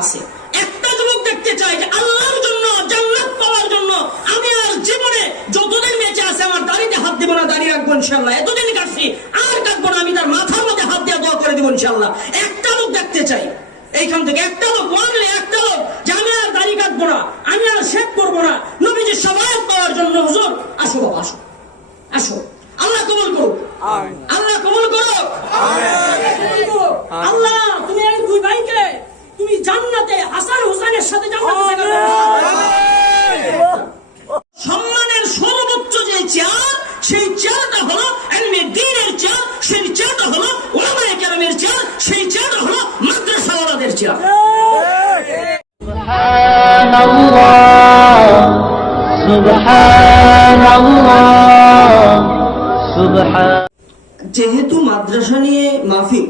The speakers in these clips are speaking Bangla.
আছে। একটা যুবক দেখতে চাই যে আল্লাহর জন্য জান্নাত পাওয়ার জন্য আমি আর জীবনে যতদিন বেঁচে আছে আমার দাড়িতে হাত দিব না, দাড়ি রাখবো ইনশাআল্লাহ। এতদিন কাটছি আর কাটবো না, আমি তার মাথার মধ্যে হাত দিয়ে দোয়া করে দিব ইনশাআল্লাহ। একটা লোক দেখতে চাই এইখান থেকে, একটা লোক, ওয়ানলি একটা লোক, যে আমি আর দাড়ি কাটবো না, আমি আর শেভ করবো না, নবীজির শাফাআত পাওয়ার জন্য। হুজুর আসো বাবা, আসো আসো, আল্লাহ কবুল করুক, আল্লাহ কবুল করুক। আল্লাহ তুমি এই দুই ভাইকে তুমি জান্নাতে হাসান হুসাইনের সাথে জান্নাতে সম্মানের সর্বোচ্চ যে চেয়ার, সেই চেয়ারটা হলো ইলমে দ্বীনের চেয়ার, সেই চেয়ারটা হলো উলামায়ে কেরামের চেয়ার, সেই চেয়ারটা হলো মাদ্রাসাওয়ালাদের চেয়ার। সুবহানাল্লাহ সুবহানাল্লাহ সুবহান। যেহেতু মাদ্রাসা নিয়ে মাহফিল,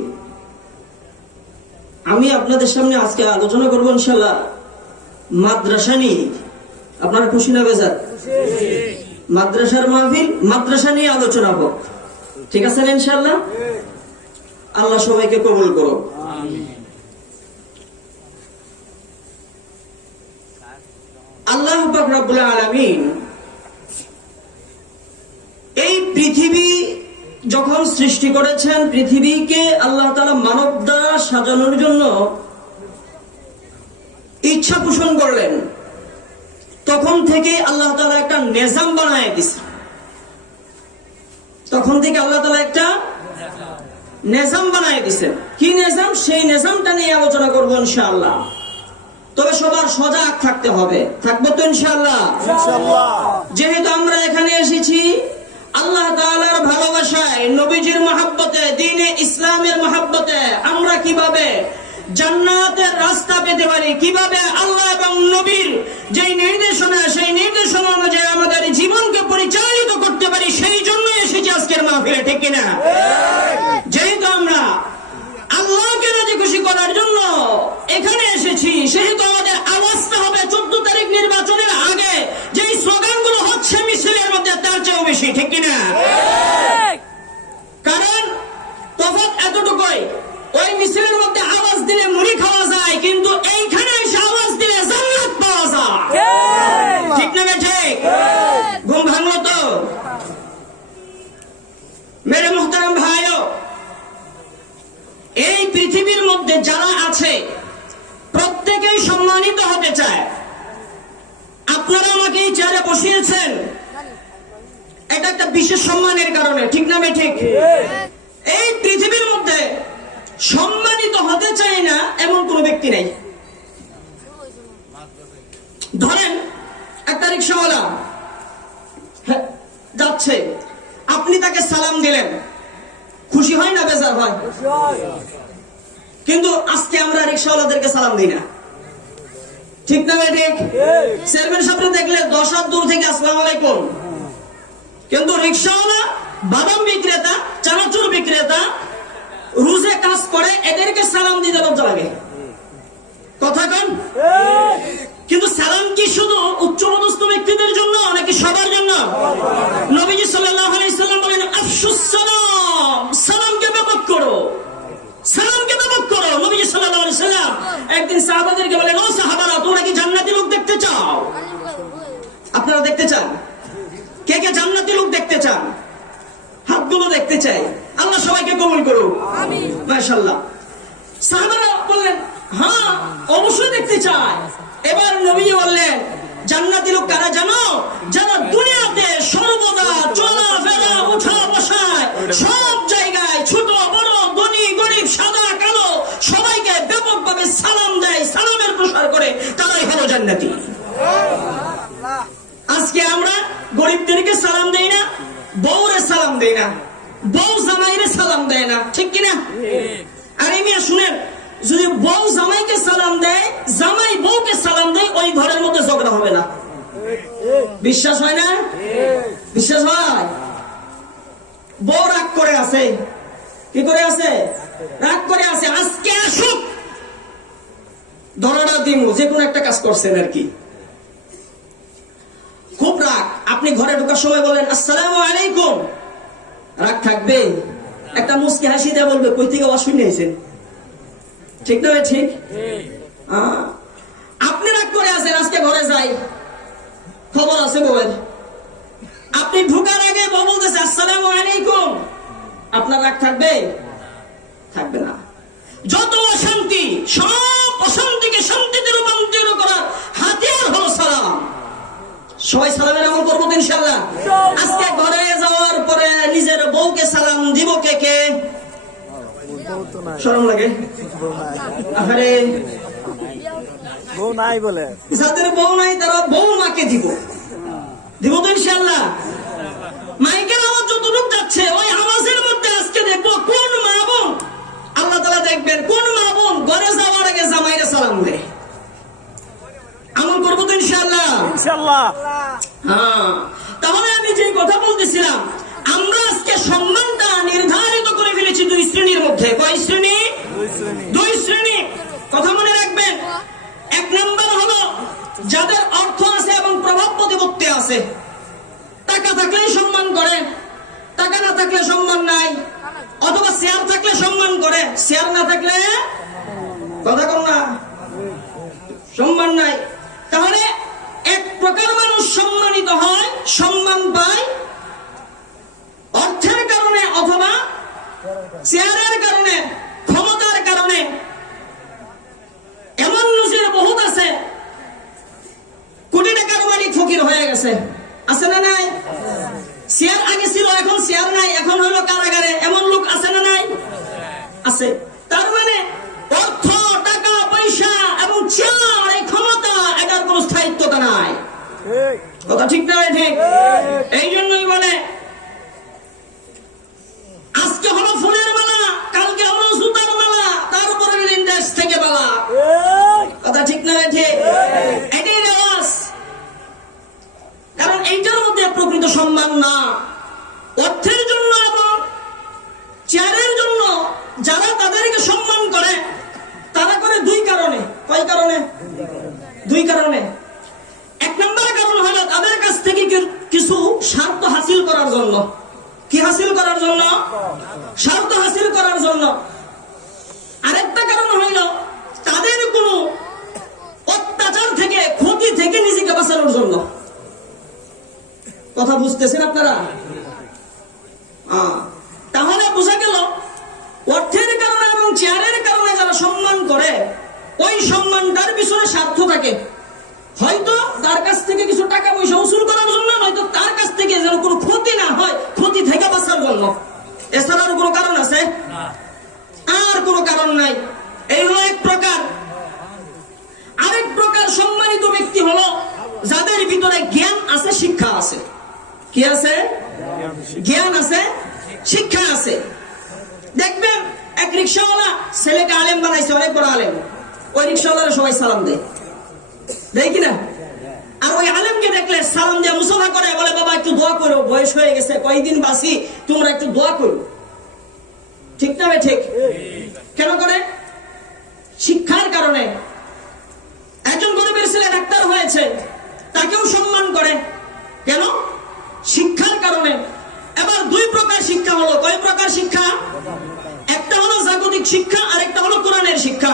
আমি আপনাদের সামনে আজকে আলোচনা করবো ইনশাআল্লাহ মাদ্রাসা নিয়ে। আপনারা খুশি না বেজার? মাদ্রাসার মাহফিল, মাদ্রাসা নিয়ে আলোচনা হোক, ঠিক আছে না ইনশাআল্লাহ? আল্লাহ সবাইকে কবুল করো। আল্লাহ পাক রব্বুল আলামিন এই পৃথিবী যখন সৃষ্টি করেছেন, পৃথিবীকে আল্লাহ তাআলা মানব দ্বারা সাজানোর জন্য ইচ্ছা পোষণ করলেন। তখন থেকে আল্লাহ তাআলা একটা নিজাম বানায় দিয়েছে, তখন থেকে আল্লাহ তাআলা একটা নিজাম বানায় দিয়েছেন। কি নিজাম? সেই নিজামটা নিয়ে আলোচনা করবো ইনশাআল্লাহ। তবে সবার সজাগ থাকতে হবে, থাকবো তো ইনশাআল্লাহ? যেহেতু আমরা এখানে এসেছি আল্লাহ তাআলার ভালোবাসায়, নবীজির মহব্বতে, দ্বীনে ইসলামের মহব্বতে, আমরা কিভাবে জান্নাতের রাস্তা পেতে পারি, কিভাবে আল্লাহ এবং নবীর যেই নির্দেশনা, সেই নির্দেশনা অনুযায়ী আমাদের জীবনকে পরিচালিত করতে পারি, সেই জন্য এসেছি আজকের মাহফিলে, ঠিক কিনা? যেহেতু আমরা আল্লাহকে রাজি খুশি করার জন্য এখানে এসেছি, সেহেতু আমাদের আওয়াজটা হবে 14 তারিখ নির্বাচনের আগে যেই স্লোগানগুলো হচ্ছে মিছিলের মধ্যে, তার চেয়েও বেশি, ঠিক কিনা? কারণ তফাৎ এতটুকুই, ওই মিছিলের মধ্যে আওয়াজ দিলে মুড়ি খাওয়া যায়, কিন্তু এইখানে এসে আওয়াজ দিলে জান্নাত পাওয়া যায়, ঠিক না? ঠিক? ঘুম ভাঙলো তো? মেরে মুহতারাম ভাইও, এই পৃথিবীর মধ্যে যারা আছে প্রত্যেকেই সম্মানিত হতে চায়। আপনারা আমাকে এই চেয়ারে বসিয়েছেন, এটা একটা বিশেষ সম্মানের কারণে, ঠিক না? ঠিক? এই পৃথিবীর মধ্যে সম্মানিত হতে চায় না এমন কোন ব্যক্তি নেই। ধরেন একটা রিকশাওয়ালা যাচ্ছে, আপনি তাকে সালাম দিলেন, খুশি হয় না বেজার হয়? কিন্তু আজকে আমরা রিকশাওয়ালাদেরকে সালাম দিই না, ঠিক না? ঠিক? চেয়ারম্যান সাহেব দেখলে 10 হাত দূর থেকে আসসালামু আলাইকুম, কিন্তু রিকশাওয়ালা, বাদাম বিক্রেতা, চানাচুর বিক্রেতা, রুজে কাজ করে, এদেরকে সালাম দিতে লজ্জা লাগে, কথা কন? কিন্তু সালাম কি শুধু উচ্চপদস্থ ব্যক্তিদের জন্য নাকি সবার জন্য? নবীজি সাল্লাল্লাহু আলাইহি সাল্লাম বলেন, আফশুস সালাম, সালামকে ব্যাপক করো, সালামকে ব্যাপক করো। নবীজি সাল্লাল্লাহু আলাইহি সাল্লাম একদিন সাহাবাদেরকে বলেন, ও সাহাবারা, তোমরা কি জান্নাতি লোক দেখতে চাও? আপনারা দেখতে চান? কে কে জান্নাতি লোক দেখতে চান? হাতগুলো দেখতে চাই। আল্লাহ সবাইকে কবুল করুক, আমিন। মাশাআল্লাহ। সাহাবারা বললেন, হ্যাঁ অবশ্যই দেখতে চাই। এবার নবী বললেন, জান্নাতি লোক কারা জানো? যারা দুনিয়াতে সর্বদা চলাফেরা, উঠা বসায়, সব জায়গায় ছোট বড়, ধনী গরিব, সাদা কালো, সবাইকে ব্যাপকভাবে সালাম দেয়, সালামের প্রসার করে, তারাই হলো জান্নাতি। আজকে আমরা গরিবদেরকে সালাম দেই না, বউরে সালাম দেই না, বউ জামাইরে সালাম দেয় না, ঠিক কিনা? আরে মিয়া শুনেন, যদি বউ জামাইকে সালাম দেয়, জামাই বউকে সালাম দেয়, ওই ঘরের মধ্যে ঝগড়া হবে না। বিশ্বাস হয় না? বিশ্বাস হয়? বউ রাগ করে আছে, কি করে আছে? রাগ করে আছে, আজকে আসুক, ধরাটা দিমু, যে কোনো একটা কাজ করছেন আর কি, খুব রাগ। আপনি ঘরে ঢোকার সময় বলেন আসসালামু আলাইকুম, রাগ থাকবে? একটা মুস্কি হাসি দিয়ে বলবে, কই থেকে আওয়াজ শুনেছেন, ঠিক না? ঠিক? আপনি রাগ করে আছেন, আজকে ঘরে যাই, খবর আছে বউয়ের। আপনি ঢুকার আগে বউ বলতেছে আসসালামু আলাইকুম, আপনার রাগ থাকবে? থাকবে না। যত অশান্তি, সব অশান্তিকে শান্তিতে রূপান্তরিত করার হাতিয়ার হলো সালাম। সবাই সালামের আমল করবো তো ইনশাআল্লাহ। আজকে ঘরে যাওয়ার পরে নিজের বউকে সালাম দিব কে কে? শরম লাগে? আরে বউ নাই বলে, যাদের বউ নাই তারা বউ মাকে দিব তো ইনশাআল্লাহ। মাইকের আওয়াজ যতটুকু যাচ্ছে ওই আওয়াজের মধ্যে আজকে দেখবো কোন মা বোন, আল্লাহ তাআলা দেখবেন কোন মা বোন ঘরে যাওয়ার আগে জামাইরে সালাম দেয়। আমল করবো তো ইনশাআল্লাহ। ইনশাআল্লাহ। হ্যাঁ, তাহলে আমি যে কথা বলতেছিলাম, আমরা আজকে সম্মানটা নির্ধারিত করে ফেলেছি দুই শ্রেণীর মধ্যে। কয় শ্রেণী? দুই শ্রেণী। কথা মনে রাখবেন। এক নাম্বার হলো যাদের অর্থ আছে এবং প্রভাব প্রতিপত্তি আছে, টাকা থাকলেই সম্মান করে, টাকা না থাকলে সম্মান নাই। অথবা শেয়ার থাকলে সম্মান করে, শেয়ার না থাকলে কথা কর না, সম্মান নাই। তাহলে এক প্রকার মানুষ সম্মানিত হয়, সম্মান পায় অর্থের কারণে অথবা শেয়ারের কারণে, ক্ষমতার কারণে। এমন নজির বহুত আছে, কোটি টাকার মালিক ফকির হয়ে গেছে, আছে না নাই? শেয়ার আগে ছিল, এখন শেয়ার নাই, এখন হলো কারাগারে। এমন লোক আছে না নাই? আছে। তার মানে অর্থ, টাকা পয়সা এবং চেয়ার, এই ক্ষমতা, এটার কোন স্থায়িত্বতা নাই। কথা ঠিক না? ঠিক। এই জন্যই বলে আজকে হলো ফুলের মেলা, কালকে হলো জুতার মেলা, তার উপরে দিন দেশ থেকে বেলা। কথা ঠিক না? ঠিক। এটাই রেওয়াজ। কারণ এইটার মধ্যে প্রকৃত সম্মান না। অর্থের জন্য এবং চেয়ারের জন্য যারা তাদেরকে সম্মান করে, তারা করে দুই কারণে। কয় কারণে? দুই কারণে। এক নম্বর কারণ হলো তাদের কাছ থেকে কিছু স্বার্থ হাসিল করার জন্য। কি হাসিল করার জন্য? স্বার্থ হাসিল করার জন্য। আরেকটা কারণ হইল তাদের কোন অত্যাচার থেকে, ক্ষতি থেকে নিজেকে বাঁচানোর জন্য। কথা বুঝতেছেন আপনারা? তাহলে বোঝা গেল অর্থের কারণে এবং চেয়ারের কারণে যারা সম্মান করে, ওই সম্মানটার পিছনে স্বার্থ থাকে। হয়তো তার কাছ থেকে কিছু টাকা পয়সা উসুল করার জন্য, নয়তো তার কাছ থেকে যেন কোনো ক্ষতি না হয়, ক্ষতি থেকে বাঁচার জন্য। এছাড়া আর কোনো কারণ আছে? আর কোনো কারণ নাই। এই হলো এক প্রকার। আরেক প্রকার সম্মানিত ব্যক্তি হলো যাদের ভিতরে জ্ঞান আছে, শিক্ষা আছে। কি আছে? জ্ঞান আছে, শিক্ষা আছে। দেখবেন এক রিক্সাওয়ালা ছেলেকে আলেম বানাইছে, অনেক বড় আলেম। ওই রিক্সাওয়ালারা সবাই সালাম দেয়, দেয় কিনা? আর ওই আলেমকে দেখলে সালাম দিয়ে মুসাফা করে, বলে বাবা একটু দোয়া করো, বয়স হয়ে গেছে, কয়েকদিন বাসি, তোমরা একটু দোয়া করো। ঠিক না? ঠিক। কেন করে? শিক্ষার কারণে। একজন গরিবের ছেলে ডাক্তার হয়েছে, তাকেও সম্মান করে। কেন? শিক্ষার কারণে। এবার দুই প্রকার শিক্ষা হলো। কয় প্রকার শিক্ষা? একটা হলো জাগতিক শিক্ষা, আরেকটা হলো কোরআনের শিক্ষা।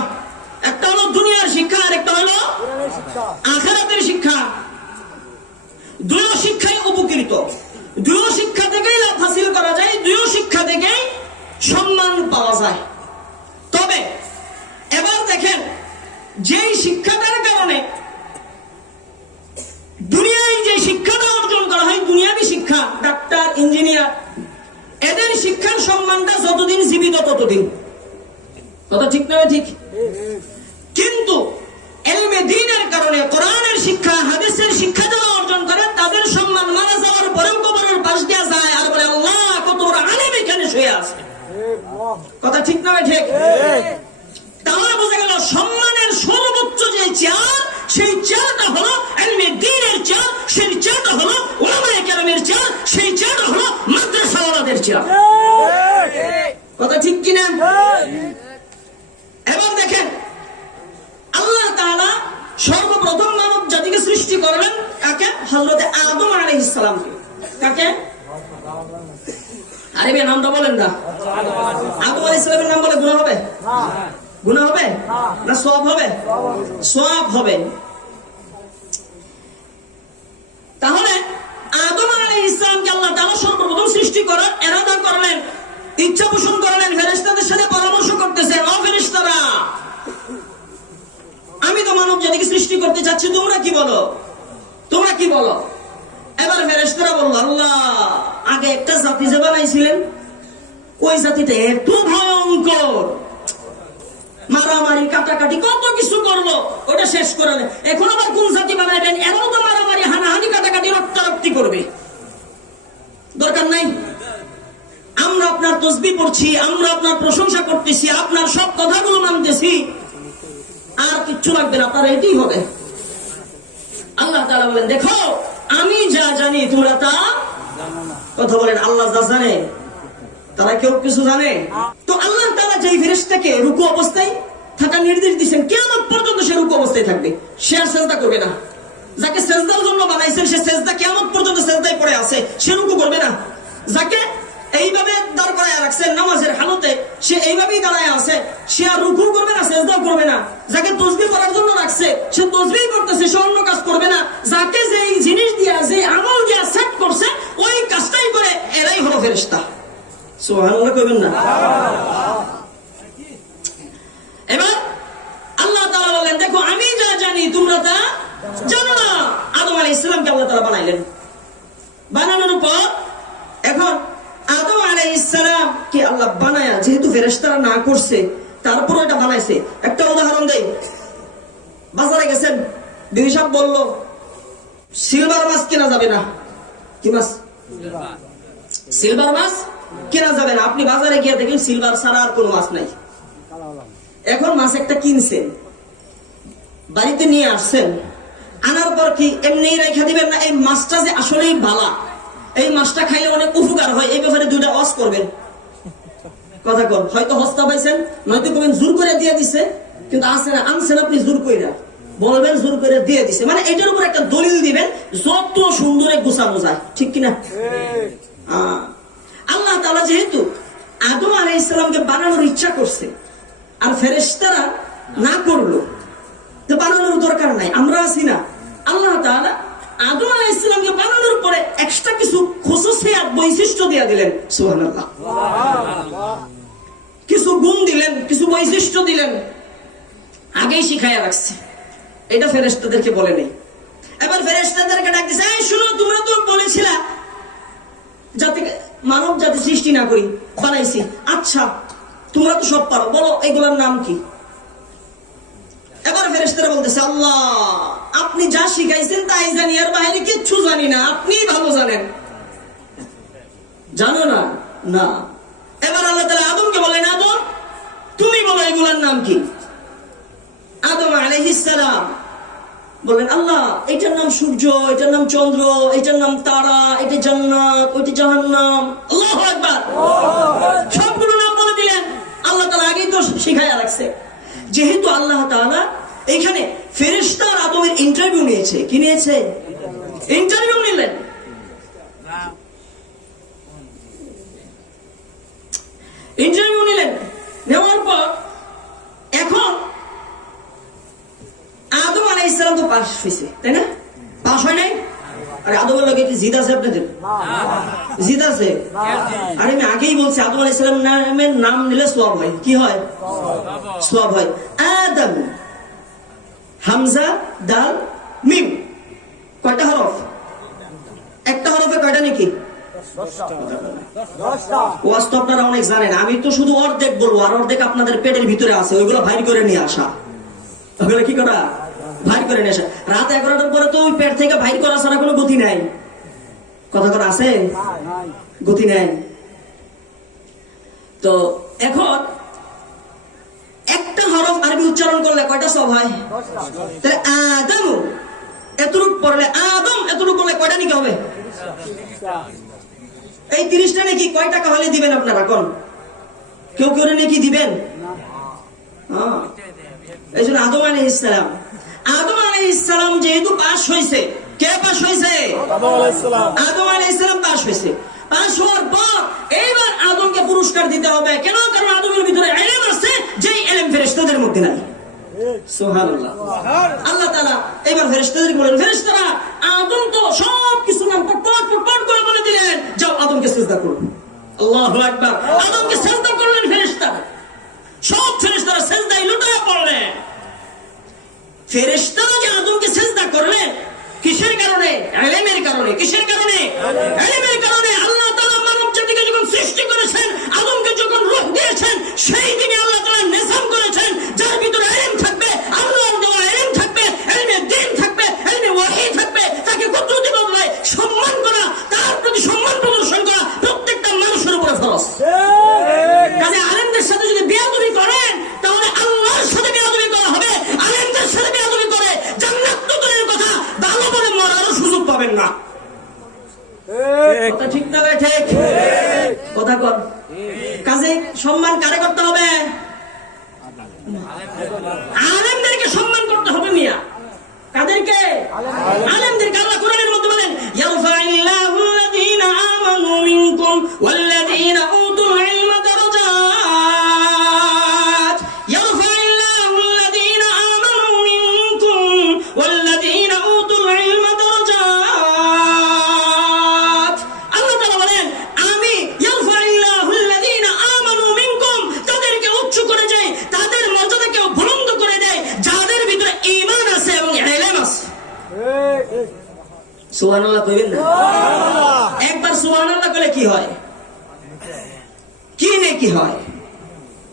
একটা হলো দুনিয়ার শিক্ষা, আরেকটা হলো আখিরাতের শিক্ষা। দুই শিক্ষাই উপকৃত, দুই শিক্ষা থেকেই লাভ হাসিল করা যায়, দুই শিক্ষা থেকেই সম্মান পাওয়া যায়। তবে এবার দেখেন, যেই শিক্ষাটার কারণে দুনিয়ায় যে শিক্ষাটা অর্জন করা হয়, দুনিয়াবী শিক্ষা, ডাক্তার, ইঞ্জিনিয়ার, এদের শিক্ষার সম্মানটা যতদিন জীবিত ততদিন। কথা ঠিক না? ঠিক। কিন্তু ইলমে দ্বীনের কারণে, কোরআনের শিক্ষা, হাদিসের শিক্ষা যারা অর্জন করে, তাদের সম্মান মারা যাওয়ার পরেও কবরের পাশ দেওয়া যায় আর বলে আল্লাহ কত বড় আলেম এখানে শুয়ে আছে। কথা ঠিক না? ঠিক। তাহলে বোঝা গেল সম্মানের সর্বোচ্চ যে চেয়ার, সেই চেয়ারটা হলো ইলমে দ্বীনের চেয়ার, সেই চেয়ারটা হলো উলামায়ে কেরামের চেয়ার, সেই চেয়ারটা হলো মাদ্রাসাওয়ালাদের চেয়ার। কথা ঠিক কিনা? এবার দেখেন, আল্লাহ তাআলা সর্বপ্রথম মানব জাতিকে সৃষ্টি করলেন কাকে? হযরত আদম আলাইহিস সালামকে। কাকে? আরে ভাই নামটা বলেন না। আদম আলাইহিস সালামের নাম বলে গুনাহ হবে? গুনাহ হবে না সওয়াব হবে? সওয়াব হবে। তাহলে আদম আলাইহিস সালামকে আল্লাহ তাআলা সর্বপ্রথম সৃষ্টি করার ইরাদা করলেন, ইচ্ছা পোষণ করলেন, ফেরেশতাদের সাথে পরামর্শ করতেছেন, ও ফেরেশতারা, আমি তো মানব জাতিকে সৃষ্টি করতে চাচ্ছি, তোমরা কি বলো? তোমরা কি বলো? এবার ফেরেশতারা বলল, আল্লাহ আগে একটা জাতি যে বানাইছিলেন ওই জাতিটা এত ভয়ঙ্কর, মারামারি কাটাকাটি কত কিছু করলো, ওটা শেষ করলেন। এখন আবার কোন জাতি বানাইবেন? এরাও তো মারামারি হানাহানি কাটাকাটি রক্তারক্তি করবে। দরকার নাই। আমরা আপনার তসবিহ পড়ছি, আমরা আপনার প্রশংসা করতেছি, আপনার সব কথাগুলো মানতেছি, আর কিচ্ছু লাগবে না, আপনার এটাই হবে। আল্লাহ তাআলা বলেন, দেখো আমি যা জানি তোমরা তা কথা বলেন। আল্লাহ যা জানে তারা কেউ কিছু জানে? তো আল্লাহ তাআলা যেই ফেরেশতাকে রুকু অবস্থায় থাকার নির্দেশ দিয়েছেন, কিয়ামত পর্যন্ত সে রুকু অবস্থায় থাকবে, সে আর সিজদা করবে না। যাকে সিজদার জন্য বানাইছেন সে সিজদা কিয়ামত পর্যন্ত সিজদায় পড়ে আছে, সে রুকু করবে না। যাকে এইভাবে দাঁড় করায় রাখছেন নামাজের হালতে, সে এইভাবেই দাঁড়ায় আছে, সে আর রুকু করবে না, সিজদাও করবে না। যাকে তাসবিহ করার জন্য রাখছে সে তাসবিহ করতেছে, সে অন্য কাজ করবে না। যাকে যেই জিনিস দিয়া, যে আমল দিয়া সেট করছে ওই কাজটাই করে, এরাই হলো ফেরেশতা। সুবহানাল্লাহ কইবেন না? এবার আল্লাহ তাআলা বলেন, দেখো আমি যা জানি তোমরা তা জানো না। আদম আলাইহিস সালামকে আল্লাহ তাআলা বানাইলেন, বানানোর পর এখন আদম আলাইহিস সালামকে আল্লাহ বানায়া যেহেতু ফেরেশতারা না করছে তারপর এটা বানাইছে। একটা উদাহরণ দেই, বাজারে গেছেন, বিবি সাহেব বলল সিলভার মাছ কেনা যাবে না। কি মাছ? সিলভার মাছ কেনা যাবে না। আপনি বাজারে গিয়ে দেখেন সিলভার ছাড়া আর কোনো মাছ নাই। এখন মাছ একটা কিনছেন, বাড়িতে নিয়ে আসছেন, আনার পর কি এমনি রেখে দিবেন না? এই মাছটা যে আসলেই ভালো, এই মাছটা খাইলে অনেক উপকার হয়, এই ব্যাপারে দুইটা ওয়াজ করবেন। কথা কর, হয়তো হস্তা পাইছেন, নয়তো কবেন জোর করে দিয়ে দিছে, কিন্তু আছে না আনছেন আপনি জোর করে বলবেন জোর করে দিয়ে দিছে, মানে এটার উপর একটা দলিল দিবেন যত সুন্দরে গোছানো যায়, ঠিক কিনা? আল্লাহ তাআলা যেহেতু আদম আলাইহিস সালামকে বানানোর ইচ্ছা করছে আর ফেরেশতারা না করলো, তো বানানোর দরকার নাই, আমরা আছি না। আল্লাহ তাআলা আদম আলাইহিস সালামকে বানানোর পরে এক্সট্রা কিছু খুসুসিয়াত বৈশিষ্ট্য দিয়ে দিলেন। সুবহানাল্লাহ। কিছু গুণ দিলেন, কিছু বৈশিষ্ট্য দিলেন, আগেই শিখাইয়া রাখছে। এটা ফেরেশতাদেরকে বলে নেই। এবার ফেরেশতাদেরকে ডাক দিছে, এই শুনো, তোমরা তো বলেছিলা যাতে মানব জাতি সৃষ্টি না করি, বানাইছি। আচ্ছা তোমরা তো সব পারো, বলো এগুলোর নাম কি? এবার ফেরেশতারা বলতেছে, আল্লাহ আপনি যা শিখাইছেন তাই জানি, আর বাইরে কিচ্ছু জানি না, আপনি ভালো জানেন। জানো না? না। এবার আল্লাহ তাআলা আদমকে বলেন, আদম তুমি বলো এগুলোর নাম কি? আদম আলাইহিস সালাম বললেন, আল্লাহ এটার নাম সূর্য, এটার নাম চন্দ্র, এটার নাম তারা, এটা জান্নাত, ওইটা জাহান্নাম। আল্লাহু আকবার। সবগুলো নাম বলে দিলেন। আল্লাহ তাআলা আগেই তো শিখায়া রাখছে। যেহেতু আল্লাহ তাআলা এইখানে ফেরেশতা আর আদমের ইন্টারভিউ নিয়েছে, কি নিয়েছে? ইন্টারভিউ নিলেন। ইন্টারভিউ নিলেন, নেওয়ার পর এখন আদম আলাইহিস সালাম তো পাস হয়েছে, তাই না? পাস হয় নাই? আরে আদমের লগে কি জিদ আছে আপনাদের? জিদ আছে? আরে আমি আগেই বলছি আদম আলাইহিস সালাম নামের নাম নিলে সওয়াব হয়। কি হয়? সওয়াব হয়। আদম, হামজা, দাল, মিম, কয়টা হরফ? একটা হরফে কয়টা নাকি? 10টা। ওয়াজ তো আপনারা অনেক জানেন, আমি তো শুধু অর্ধেক বলবো, আর অর্ধেক আপনাদের পেটের ভিতরে আছে, ওইগুলো বাইর করে নিয়ে আসা। ওগুলো কি করা? বাইর করে নিয়ে আসা। রাত 11টার পরে তো ওই পেট থেকে বাইর করা ছাড়া কোনো গতি নাই। কথা কথা আছে? গতি নাই। তো এখন একটা হরফ আরবি উচ্চারণ করলে কয়টা সব হয়? 10টা। তাহলে আদম এতটুক পড়লে, আদম এতটুক করলে কয়টা নাকি হবে? 30টা। এই 30টা নাকি কয় টাকা হলে দিবেন আপনারা? কোন কেউ কেউ নাকি দিবেন? এই জন্য আদম আলাইহিস সালাম, আদম আলাইহিস সালাম যেহেতু পাস হয়েছে, কে পাস হয়েছে? আদম আলাইহিস সালাম পাস হয়েছে। পাস হওয়ার পর এইবার আদমকে পুরস্কার দিতে হবে। কেন? কারণ আদমের ভিতরে ইলম আছে, যে ইলম ফেরেশতাদের মধ্যে নাই। সুবহানাল্লাহ। আল্লাহ তাআলা এবার ফেরেশতাদের বলেন, ফেরেশতারা আদম তো সব কিছু নাম পট করে বলে দিলেন, যাও আদমকে সিজদা করো। আল্লাহু আকবার। আদমকে সিজদা করলেন ফেরেশতারা, সব ফেরেশতারা সিজদায় লুটিয়ে পড়লেন। ফেরেশতারা যে আদমকে সিজদা করলেন কিসের কারণে? ইলমের কারণে। কিসের কারণে? ইলমের কারণে। আল্লাহ তাআলা মানব জাতিকে যখন সৃষ্টি করেছেন, আদমকে যখন রূহ দিয়েছেন, সেই দিনে আল্লাহ তাআলা নিজাম করেছেন যার ভিতরে ইলম থাকবে, আল্লাহর দেওয়া ইলম থাকবে, ইলমে দ্বীন থাকবে, ইলমে ওয়াহী থাকবে, তাকে কুদরতি বদলায় সম্মান করা, তার প্রতি সম্মান প্রদর্শন করা প্রত্যেকটা মানুষের উপরে ফরজ। কাজে আলেমদের সাথে যদি বেয়াদবি করেন তাহলে আল্লাহর সাথে বেয়াদবি করা হবে। আলেমদের সাথে বেয়াদবি করে জান্নাত তো দূরের কথা, ভালো বলে মরারও সুযোগ পাবেন না। কথা ঠিক না? ঠিক কথা কর। কাজে সম্মান কারে করতে হবে? আলেমদেরকে সম্মান করতে হবে মিয়া। কাদেরকে? আলেমদেরকে। আল্লাহ কোরআনের মধ্যে বলেন, ইয়ারফাইল্লাহু আল্লাযীনা আমানু মিনকুম ওয়াল্লাযীনা উতুল ইলমা দারাজাত। ইয়ারফাইল্লাহু আল্লাযীনা আমানু মিনকুম ওয়াল্লাযীনা উতুল ইলমা দারাজাত। আল্লাহ তাআলা বলেন, আমি ইয়ারফাইল্লাহু আল্লাযীনা আমানু মিনকুম, তাদেরকে উচ্চ করে দেই, তাদের মর্যাদাকে বুলন্দ করে দেয় যাদের ভিতরে ঈমান আছে এবং ইলম আছে। সুবহানাল্লাহ কইবেন না? একবার সুবহানাল্লাহ বলে কি হয়? কি নেকি হয়?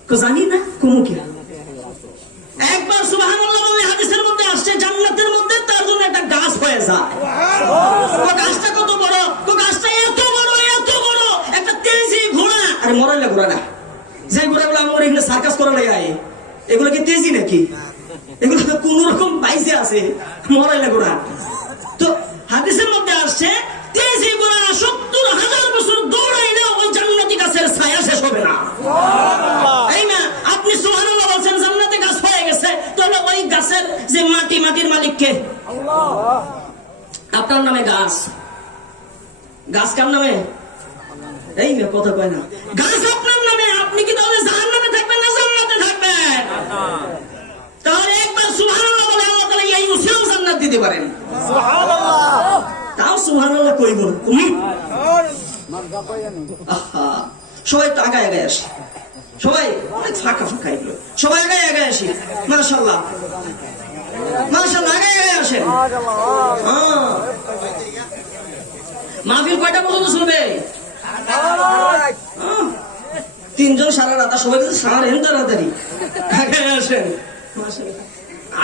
কো জানি না কোন কি। একবার সুবহানাল্লাহ বলে হাদিসের মধ্যে আসছে জান্নাতের মধ্যে তার জন্য একটা গাছ হয়ে যায়। ও গাছটা কত বড়? ও গাছটা এত বড়, এত বড়, একটা তেজি ঘোড়া। আরে মরাইলা ঘোড়া না, যে ঘোড়াগুলো আমরা এখানে সার্কাস করে লাগাই, এগুলো কি তেজি নাকি? এগুলো তো কোন রকম বাইসে আছে, মরাইলা ঘোড়া। তো হাদিসের মধ্যে আসছে তেজি ঘোড়া ৭০,০০০ বছর দৌড়াইলে ওই জান্নাতি গাছের ছায়া শেষ হবে না। এই না, আপনি সুবহানাল্লাহ বলছেন জান্নাতে গাছ হয়ে গেছে, তাহলে ওই গাছের যে মাটির মালিক কে? আপনার নামে গাছ, গাছ কার নামে? এই না, কথা কয় না। গাছ আপনার নামে, আপনি কি তাহলে জাহান্নামে থাকবেন না জান্নাতে থাকবেন? তাহলে একবার সুবহানাল্লাহ বলে আল্লাহ তাআলা এই উসিলাও জান্নাত দিতে পারেন। সুবহানাল্লাহ। তাও সুবহানাল্লাহ কইব। আহা, সবাই তো আগায় আসে, সবাই অনেক ফাঁকা এগুলো, সবাই আগায় আসি। মাশাআল্লাহ, মাশাআল্লাহ, আগায় আসেন। মাহফিল কয়টা পর্যন্ত চলবে? 3জন সারা রাত, সবাই কিন্তু সারেন তাড়াতাড়ি, আগায় আসেন।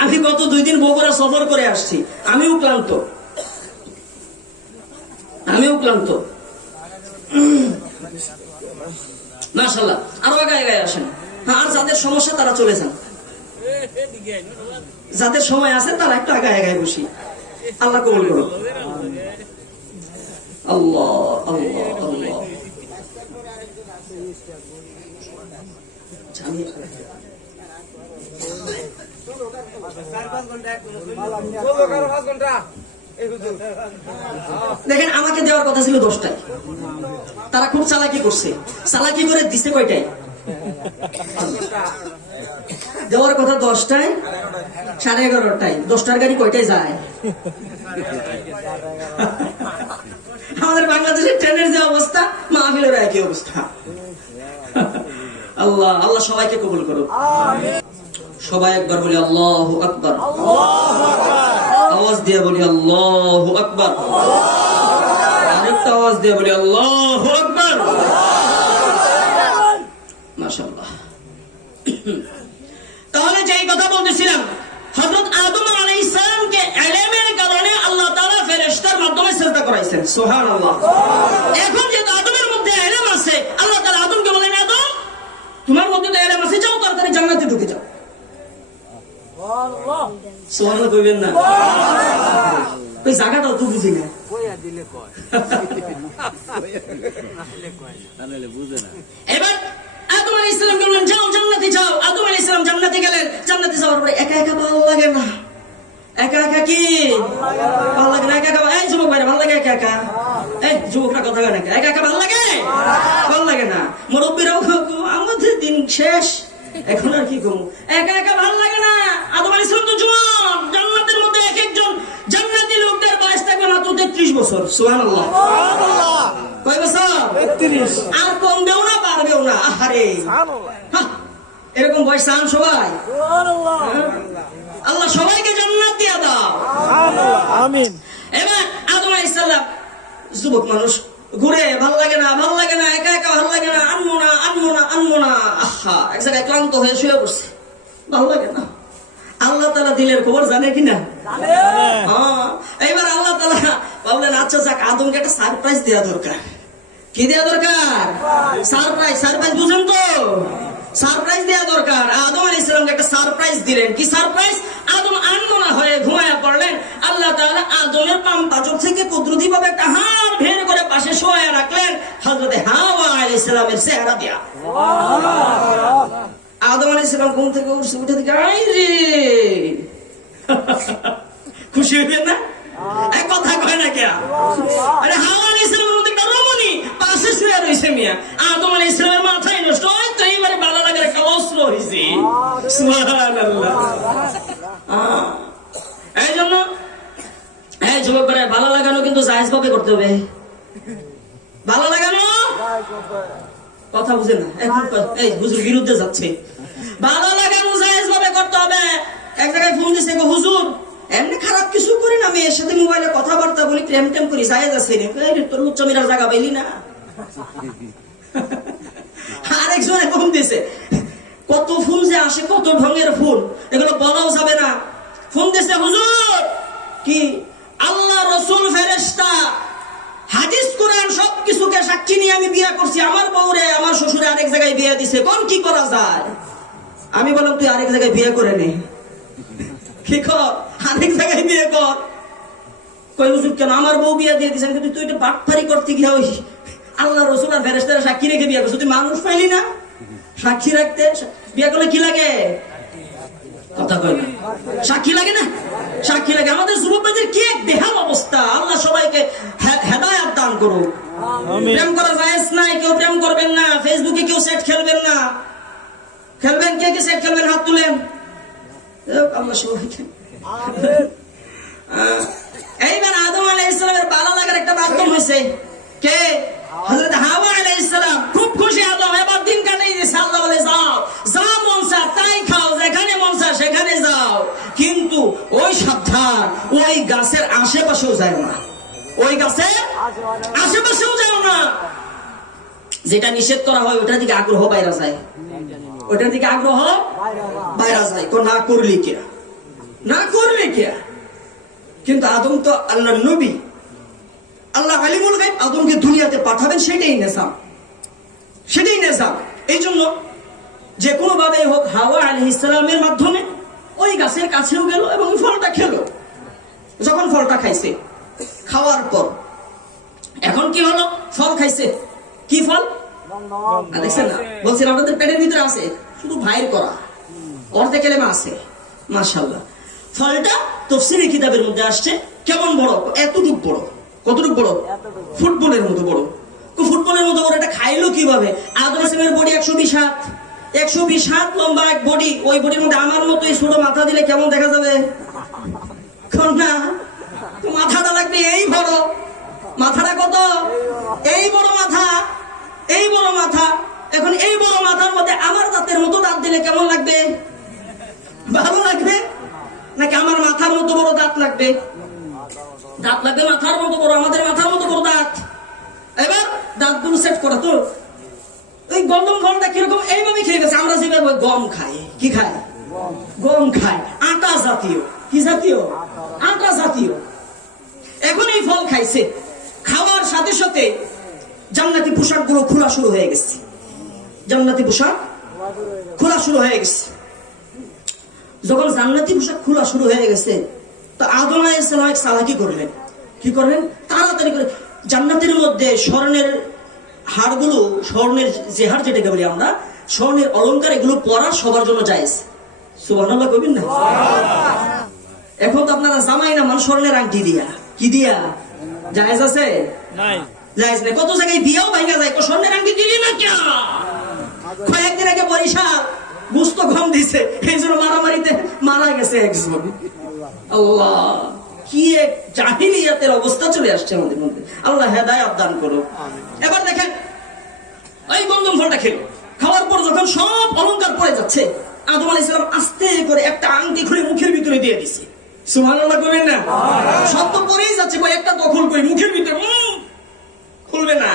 আমি গত 2 দিন বগুড়া সফর করে আসছি, আমিও ক্লান্ত। মাশাআল্লাহ, আরো আগায় আসেন। আর যাদের সমস্যা তারা চলে যান, যাদের সময় আছে তারা একটু আগায় বসি। আল্লাহ কবুল করো। আল্লাহ আল্লাহ আল্লাহ। দেখেন, আমাকে দেওয়ার কথা ছিল 10টায়, তারা খুব চালাকি করছে। চালাকি করে দিছে কয়টায়? দেওয়ার কথা 10টায়, 11:30টায়। 10টার গাড়ি কয়টায় যায়? আমাদের বাংলাদেশের ট্রেনের যে অবস্থা, মাহফিলের একই অবস্থা। আল্লাহ আল্লাহ সবাইকে কবুল করুক। সবাই একবার বলি আল্লাহু আকবার। আওয়াজ দিয়ে বলি আল্লাহু আকবার। আরেকটা আওয়াজ দিয়ে বলি আল্লাহু আকবার। মাশাআল্লাহ। তাহলে যেই কথা বলতেছিলাম, হযরত আদম আলাইহিস সালামকে ইলমের কারণে আল্লাহ তাআলা ফেরেশতার মাধ্যমে সিজদা করাইছেন। সুবহানাল্লাহ। এখন যে আদমের মধ্যে ইলম আছে, আল্লাহ তাআলা আদমকে বলেন, আদম তোমার মধ্যে তো ইলম আছে, যাও তাড়াতাড়ি জান্নাতে ঢুকে যাও। সুবহানাল্লাহ। সুবহানাল্লাহ কইবেন না? ওই জায়গাটাও তো বুঝি না, কইয়া দিলে কয়, তাহলে বুঝে না। এবার আদম আলাইহিস সালাম বললেন, যাও জান্নাতে যাও। আদম আলাইহিস সালাম জান্নাতে গেলেন। জান্নাতে যাওয়ার পরে একা একা ভালো লাগে না। একা একা কি ভালো লাগে না? একা একা, এই যুবক ভাইরা, ভালো লাগে একা একা? এই যুবকরা কথা বলে না, একা একা ভালো লাগে? ভালো লাগে না। মুরব্বীরাও আমাদের দিন শেষ, এখন আর কি করবো, একা একা ভালো লাগে না। আদম আলাইহিস সালাম তো জওয়ান, জান্নাতের মধ্যে এক একজন জান্নাতি লোকদের বয়স থাকবে মাত্র 33 বছর। সুবহানাল্লাহ। কয় বছর? 33। আর কমবেও না বাড়বেও না। আহারে হ্যাঁ, এরকম বয়স চান সবাই? আল্লাহ সবাইকে জান্নাত দিয়ে দাও। আমিন। এবার আদম আলাইহিস সালাম যুবক মানুষ, ঘুরে ভাল লাগে না, ভাল লাগে না, একা একা ভাল লাগে না, আনবো না, আনবো না, আনবো না। আহা, এক জায়গায় ক্লান্ত হয়ে শুয়ে পড়ছে, ভাল লাগে না। আল্লাহ তাআলা দিলের খবর জানে কিনা? এইবার আল্লাহ তাআলা বললেন, আচ্ছা যাক, আদমকে একটা সারপ্রাইজ দেওয়া দরকার। কি দেওয়া দরকার? সারপ্রাইজ। সারপ্রাইজ বুঝেন তো? সারপ্রাইজ দেওয়া দরকার। আদম আলাইহিস সালামকে একটা সারপ্রাইজ দিলেন। কি সারপ্রাইজ? আদম আনমনা হয়ে ঘুমায়া পড়লেন। আল্লাহ তাআলা আদমের বাম পাজর থেকে কুদরতি ভাবে একটা হাড় বের করে পাশে শোয়া রাখলেন হযরতে হাওয়া আলাইহিস সালামের চেহারা দিয়া। আদম আলাইহিস সালাম ঘুম থেকে উঠে দিকে, আই রে, খুশি হইলেন না? এক কথা কয় না কে? আরে হাওয়া আলাইহিস সালামের মধ্যে একটা রমণী পাশে শুয়ে রইছে মিয়া। আদম আলাইহিস সালামের মাথায় নষ্ট হয় তো এইবারে ভালো লাগার একটা অস্ত্র হইছে। সুবহানাল্লাহ। এই জন্য এই যুবক করে ভালো লাগানো কিন্তু জায়েজ ভাবে করতে হবে। ভালো লাগানো কথা বুঝে না, এখন এই হুজুর বিরুদ্ধে যাচ্ছে। ভালো লাগানো জায়েজ ভাবে করতে হবে। এক জায়গায় ফোন দিছে, হুজুর এমনি খারাপ কিছু করি না, মেয়ের সাথে মোবাইলে কথাবার্তা বলি, প্রেম টেম করি, জায়েজ আছে নি? তোর উচ্চ মিরার জায়গা পাইলি না? আরেকজনে ফোন দিছে, কত ফোন যে আসে, কত ঢঙের ফোন, এগুলো বলাও যাবে না। ফোন দিছে, হুজুর কি আল্লাহ, রসুল, ফেরেশতা, হাদিস, কোরআন সবকিছুকে সাক্ষী নিয়ে আমি বিয়ে করছি। আমার বউরে আমার শ্বশুরে আরেক জায়গায় বিয়ে দিছে, কোন কি করা যায়? আমি বললাম, তুই আরেক জায়গায় বিয়ে করে নে। কি কর? আরেক জায়গায় বিয়ে কর। কই হুজুর কেন? আমার বউ বিয়ে দিয়ে দিছেন, কিন্তু তুই এটা বাটপারি করতে গিয়া ওই আল্লাহ, রসুল আর ফেরেশতারা সাক্ষী রেখে বিয়ে করছিস। তুই মানুষ পাইলি না সাক্ষী রাখতে? বিয়ে করলে কি লাগে? কথা কই না, সাক্ষী লাগে না? সাক্ষী লাগে। আমাদের যুবকদের কি এক বেহাল অবস্থা। আল্লাহ সবাইকে হেদায়েত দান করুক। প্রেম করা জায়েজ নাই, কেউ প্রেম করবেন না। ফেসবুকে কেউ সেট খেলবেন না। খেলবেন? কে কে সেট খেলবেন? হাত তুলেন। আল্লাহ সবাইকে। এইবার আদম আলাইহিস সালামের ভালো লাগার একটা মাধ্যম হয়েছে কে? হযরত হাওয়া আলাইহিস সালাম। খুব খুশি আদম, এবার দিন কাটাই দিয়েছে। আল্লাহ বলে, যাও, যা মন চায় তাই খাও, যেখানে মন চায় সেখানে যাও, কিন্তু ওই সাবধান, ওই গাছের আশেপাশেও যাও না। ওই গাছের আশেপাশেও যাও না। যেটা নিষেধ করা হয় ওটার দিকে আগ্রহ বাইরা যায়, ওটার দিকে আগ্রহ বাইরা যায়। তো না করলি কে? না করলি কে? কিন্তু আদম তো আল্লাহর নবী, আল্লাহ আলিমুল গায়ব, আদমকে দুনিয়াতে পাঠাবেন, সেটাই নেশা, সেটাই নেশা। এই জন্য যে কোনো ভাবে হোক হাওয়া আলাইহিস সালামের মাধ্যমে ওই গাছের কাছেও গেল এবং ফলটা খেলো। যখন ফলটা খাইছে, খাওয়ার পর এখন কি হলো? ফল খাইছে। কি ফল? দেখছেন না? বলছেন আপনাদের পেটের ভিতরে আছে, শুধু ভাইয়ের করা অর্ধেক কেলেমা আছে। মাশাআল্লাহ। ফলটা তাফসীরের কিতাবের মধ্যে আসছে কেমন বড়, এতটুক বড়। কতটুক বড়? ফুটবলের মতো বড়। ফুটবলের মতো বড়। এটা খাইলো কিভাবে? আদম ইসলামের বডি 120 হাত, 120 হাত লম্বা এক বডি। ওই বডির মধ্যে আমার মতো এই ছোট মাথা দিলে কেমন দেখা যাবে? না, মাথাটা লাগবে এই বড়। মাথাটা কত? এই বড় মাথা, এই বড় মাথা। এখন এই বড় মাথার মধ্যে আমার দাঁতের মতো দাঁত দিলে কেমন লাগবে? ভালো লাগবে? নাকি আমার মাথার মতো বড় দাঁত লাগবে? দাঁত লাগবে মাথার মতো বড়, আমাদের মাথার মতো বড় দাঁত। এবার দাঁতগুলো সেট করা। তো ওই গম ফলটা কিরকম? এইভাবে খেয়ে গেছে। আমরা যেভাবে গম খাই, কি খাই? গম খাই, আটা জাতীয়। কি জাতীয়? আটা জাতীয়। এখন এই ফল খাইছে, খাওয়ার সাথে সাথে জান্নাতি পোশাক গুলো খোলা শুরু হয়ে গেছে। জান্নাতি পোশাক খোলা শুরু হয়ে গেছে। যখন জান্নাতি পোশাক খোলা শুরু হয়ে গেছে, তো আদম আলাইহিস সালাম এক চালাকি করলেন। কি করলেন? তাড়াতাড়ি করে জান্নাতের মধ্যে স্বর্ণের হাড়গুলো, স্বর্ণের যে হাড় যেটাকে বলি আমরা, স্বর্ণের অলংকার, এগুলো পরা সবার জন্য জায়েজ। সুবহানাল্লাহ কইবেন না? এখন তো আপনারা জামাই না মান স্বর্ণের আংটি দিয়া, কি দিয়া জায়েজ আছে? নাই, জায়েজ নাই। কত জায়গায় বিয়েও ভাঙা যায়, স্বর্ণের আংটি দিলি না কেন? কয়েকদিন আগে বরিশাল গুস্ত কম দিছে, এই জন্য মারামারিতে মারা গেছে একজন। আল্লাহ, কি এক জাহিলিয়াতের অবস্থা চলে আসছে আমাদের মধ্যে। আল্লাহ হেদায়েত দান করো। এবার দেখেন, এই গন্ধম ফলটা খেলো, খাওয়ার পর যখন সব অলংকার পড়ে যাচ্ছে, আদম আলাইহিস সালাম আস্তে করে একটা আংটি খুলে মুখের ভিতরে দিয়ে দিছে। সুবহানাল্লাহ কইবেন না? সব তো পড়েই যাচ্ছে, কই একটা দখল করে মুখের ভিতরে খুলবে না।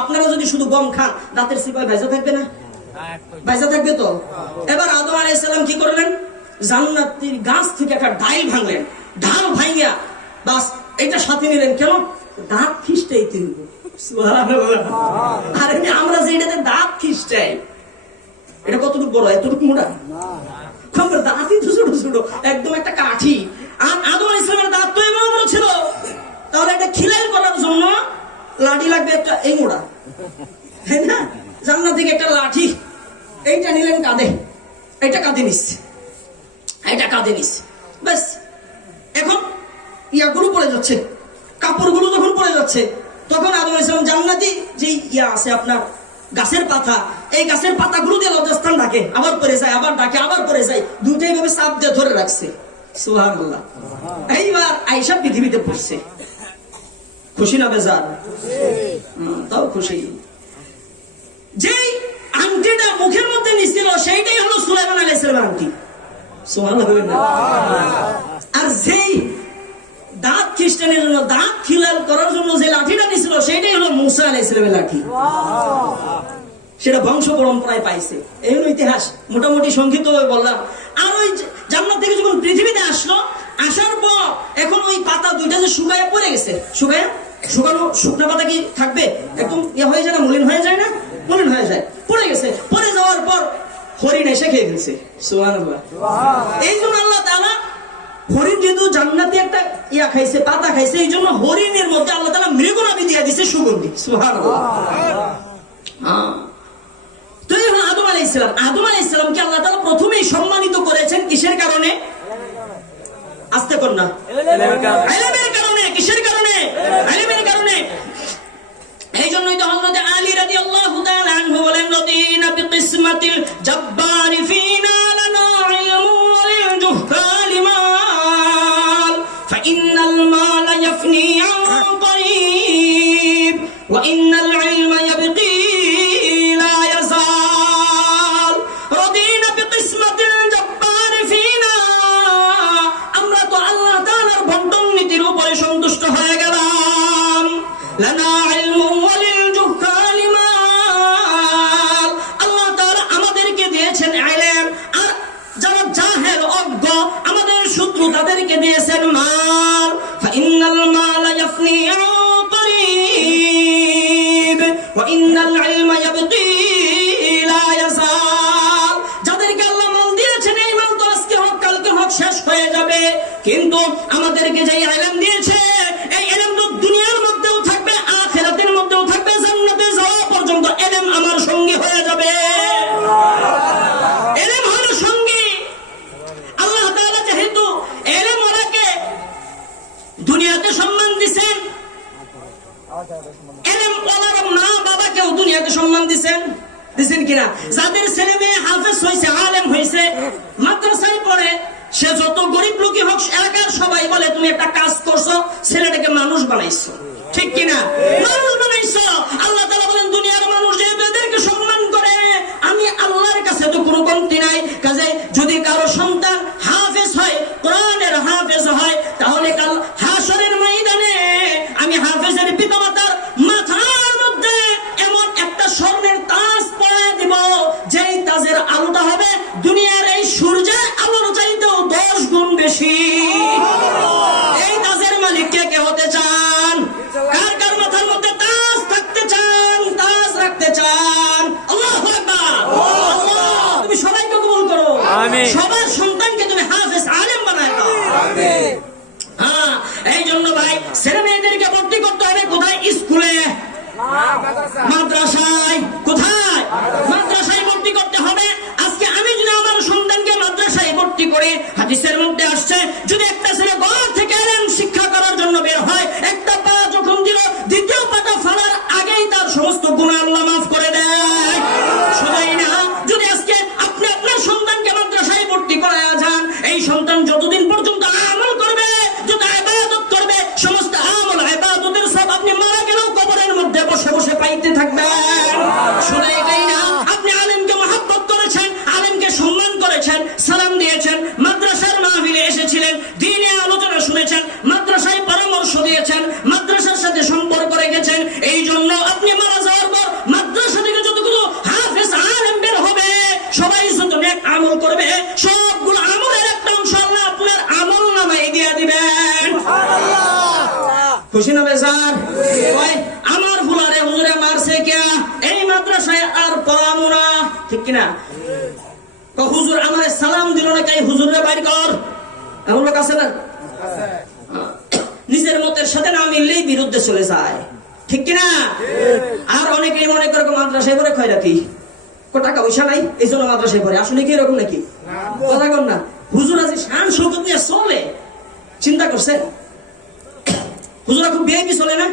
আপনারা যদি শুধু গম খান, দাঁতের সিপাই ভাইজা থাকবে না? ভাইজা থাকবে তো। এবার আদম আলাইহিস সালাম কি করলেন? জান্নাতের গাছ থেকে একটা ডাল ভাঙলেন, ঢাল ভাঙিয়া বাস এটা সাথে নিলেন। কেন? দাঁত খিস্টাই তুলব। সুবহানাল্লাহ। আর আমরা যে এটাতে দাঁত খিস্টাই, এটা কতটুকু বড়, এতটুকু মোটা, দাঁতই তো ছোট ছোট, একদম একটা কাঠি। আর আদম আলাইহিস সালামের দাঁত তো এমন বড় ছিল, তাহলে এটা খিলাইল করার জন্য লাঠি লাগবে একটা এই মোড়া, তাই না? জান্নাত থেকে একটা লাঠি, এইটা নিলেন কাঁধে, এটা কাঁধে নিচ্ছে, এটা কাঁধে নিচ্ছে, ব্যাস। এখন ইয়াগুলো পড়ে যাচ্ছে, কাপড়গুলো যখন পড়ে যাচ্ছে, তখন আদম আলাইহিস সালাম জান্নাতি যে ইয়া আছে আপনার গাছের পাতা, এই গাছের পাতাগুলো দিয়ে লজ্জাস্থান ডাকে, আবার পড়ে যায়, আবার ডাকে, আবার পড়ে যায়, দুটাই ভাবে চাপ দিয়ে ধরে রাখছে। সুবহানাল্লাহ। এইবার আয়েশা পৃথিবীতে পড়ছে। খুশি না বেজার? তাও খুশি। যেই আংটিটা মুখের মধ্যে নিছিল, সেইটাই হলো সুলাইমান আলাইহিস সালামের আংটি। সুবহানাল্লাহ। আর যেই দাঁত খ্রিস্টানের জন্য, দাঁত খিলাল করার জন্য যে লাঠিটা নিছিল, সেইটাই হলো মুসা আলাইহিস সালামের লাঠি। সেটা বংশ পরম্পরায় পাইছে। এই হলো ইতিহাস, মোটামুটি সংক্ষিপ্ত ভাবে বললাম। আর ওই জান্নাত থেকে যখন পৃথিবীতে আসলো, আসার পর এখন ওই পাতা দুইটা যে শুকায়া পড়ে গেছে, শুকানো শুকনা পাতা কি থাকবে? একদম ইয়ে হয়ে যায় না, মলিন হয়ে যায় না? মলিন হয়ে যায়, পড়ে গেছে। পড়ে যাওয়ার পর হরিণ এসে খেয়ে ফেলছে। সুবহানাল্লাহ। এই জন্য আল্লাহ তাআলা হরিণ যেহেতু জান্নাতে একটা ইয়া খাইছে, পাতা খাইছে, এই জন্য হরিণের মধ্যে আল্লাহ তাআলা মৃগনাভি দিয়ে দিছে সুগন্ধি। সুবহানাল্লাহ। তো এই হলো আদম আলাইহিস সালাম। আদম আলাইহিস সালামকে আল্লাহ তাআলা প্রথমেই সম্মানিত করেছেন কিসের কারণে? আস্তে কর না, ইলমের কারণে। কিসের কারণে? ইলমের কারণে। এই জন্যই তো হযরত আলী রাদিয়াল্লাহু তাআলা আনহু বলেন, রাদিনা বিকিসমাতিল জাব্বারি ফিনা লানা ইলমু ওয়ালিল জুহকালি মাল ফাইন্নাল মালা ইয়াফনি আন করিব ওয়া ইন্নাল ইলমা ইয়াবকি লা ইয়াজাল। রাদিনা বিকিসমাতিল জাব্বারি ফিনা, আমরা তো আল্লাহ তাআলার বন্টন নীতির উপরে সন্তুষ্ট হয়ে গেলাম। লানা ইলমু ওয়ালিল জুহকালি মাল, আল্লাহ তাআলা আমাদেরকে দিয়েছেন ইলম, আর যারা জাহেল অজ্ঞ আমাদের শত্রু তাদেরকে দিয়েছেন মাল। ফাইন্নাল মালা ইয়াফনি আন করিব ওয়া ইন্নাল ইলমা ইয়াবকি লা ইয়াজাল। যাদেরকে আল্লাহ মাল দিয়েছেন, এই মাল তো আজকে হোক কালকে হোক শেষ হয়ে যাবে, কিন্তু আমাদেরকে যে ইলম দিয়েছে, এই ইলম তো দুনিয়ার মধ্যেও থাকবে, আখিরাতের মধ্যেও থাকবে, জান্নাতে যাওয়া পর্যন্ত ইলম আমার সঙ্গী হয়ে যাবে। ইলম হলো সঙ্গী। আল্লাহ তাআলা যেহেতু ইলম ওয়ালাকে দুনিয়াতে সম্মান দিবেন, ইলম ওয়ালার মা বাবাকেও দুনিয়াতে সম্মান দিবেন কিনা? যাদের ছেলে মেয়ে হাফেজ হয়েছে, আলেম হয়েছে, মাদ্রাসায় পড়ে, সে যত গরিব লোকই হোক, এলাকার সবাই বলে তুমি একটা কাজ করছো, ছেলেটাকে মানুষ বানাইছো। ঠিক কিনা? মানুষ বানাইছো। আল্লাহ তাআলা বলেন, দুনিয়ার মানুষ যেহেতু এদেরকে সম্মান করে, আমি আল্লাহর কাছে তো কোনো কমতি নাই। কাজে যদি কারো সন্তান হাফেজ হয়, কোরআনের হাফেজ হয়, তাহলে কাল হাশরের ময়দানে আমি হাফেজের পিতামাতার মাথার মধ্যে এমন একটা স্বর্ণের তাজ পরায় দিব, যেই তাজের আলোটা হবে দুনিয়ার এই সূর্যের আলোর চাইতেও 10 গুণ বেশি। এই তাজের মালিক কে হতে চান? কার কার মাথার মধ্যে তাজ থাকতে চান, তাজ রাখতে চান? আল্লাহু আকবার। আল্লাহ, তুমি সবাইকে কবুল করো। আমিন। সবার সন্তানকে তুমি হাফেজ আলেম বানায় দাও। আমিন। হ্যাঁ, এই জন্য ভাই ছেলে মেয়েদেরকে ভর্তি করতে হবে কোথায়? স্কুলে, মাদ্রাসায়। কোথায়? মাদ্রাসায় ভর্তি করতে হবে। আজকে আমি যদি আমার সন্তানকে মাদ্রাসায় ভর্তি করি, হাদিসের মধ্যে আসছে, যদি একটা ছেলে ঘর থেকে ইলম শিক্ষা করার জন্য বের হয়, একটা পা যখন দিল, দ্বিতীয় পাটা ফালার আগেই তার সমস্ত গুনাহ আল্লাহ মাফ করে দেয়। শুধুই না, যদি আজকে আপনি আপনার থাকবেন। শুধু এটাই না, আপনি আলেমকে মহব্বত করেছেন, আলেমকে সম্মান করেছেন, সালাম দিয়েছেন, মাদ্রাসার মাহফিলে এসেছিলেন, দ্বীনে আলোচনা শুনেছেন, মাদ্রাসায় পরামর্শ দিয়েছেন, মাদ্রাসার সাথে সম্পর্ক রেখেছেন। এই জন্য আপনি মারা যাওয়ার পর মাদ্রাসা থেকে যতগুলো হাফেজ আলেম বের হবে, সবাই যত নেক আমল করবে, সবগুলো আমলের একটা অংশ আল্লাহ আপনার আমল নামায় দিয়ে দিবেন। খুশি না বেজার? ওই আমার ফুলারে হুজুরে মারছে কে, এই মাদ্রাসায় আর পড়াবো না, ঠিক কিনা? হুজুর আমার সালাম দিল না, কাই হুজুরে বাইর কর, এমন লোক আছে না? নিজের মতের সাথে না মিললেই বিরুদ্ধে চলে যায়, ঠিক কিনা? আর অনেকেই মনে করে মাদ্রাসায় পড়ে খয়রাতি, টাকা পয়সা নাই এই জন্য মাদ্রাসায় পড়ে। আসলে কি এরকম নাকি? কথা কর না, হুজুর আজি শান শৌকত নিয়ে চলে, চিন্তা করছেন? হুজুরা খুব বিআইপি চলে না?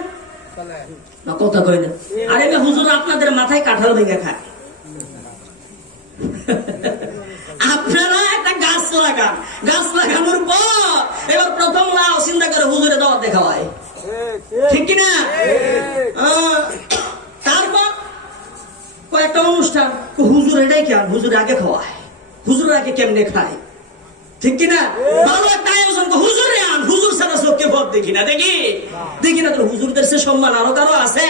না কথা কই না। আরে হুজুর আপনাদের মাথায় কাঁঠাল ভেঙে খায়। আপনারা একটা গাছ লাগান, গাছ লাগানোর পর এবার প্রথম লাও চিন্তা করে হুজুরে দাওয়াত দেখা হয়, ঠিক কিনা? তারপর কয়েকটা অনুষ্ঠান, হুজুর এটাই কেন, হুজুর আগে খাওয়ায়, হুজুর আগে কেমনে খায়, ঠিক কিনা? ভালো একটা আয়োজন, হুজুরে আন, হুজুর ছাড়া চোখে পথ দেখি না, দেখি না তো হুজুরদের সে সম্মান আরো কারো আছে?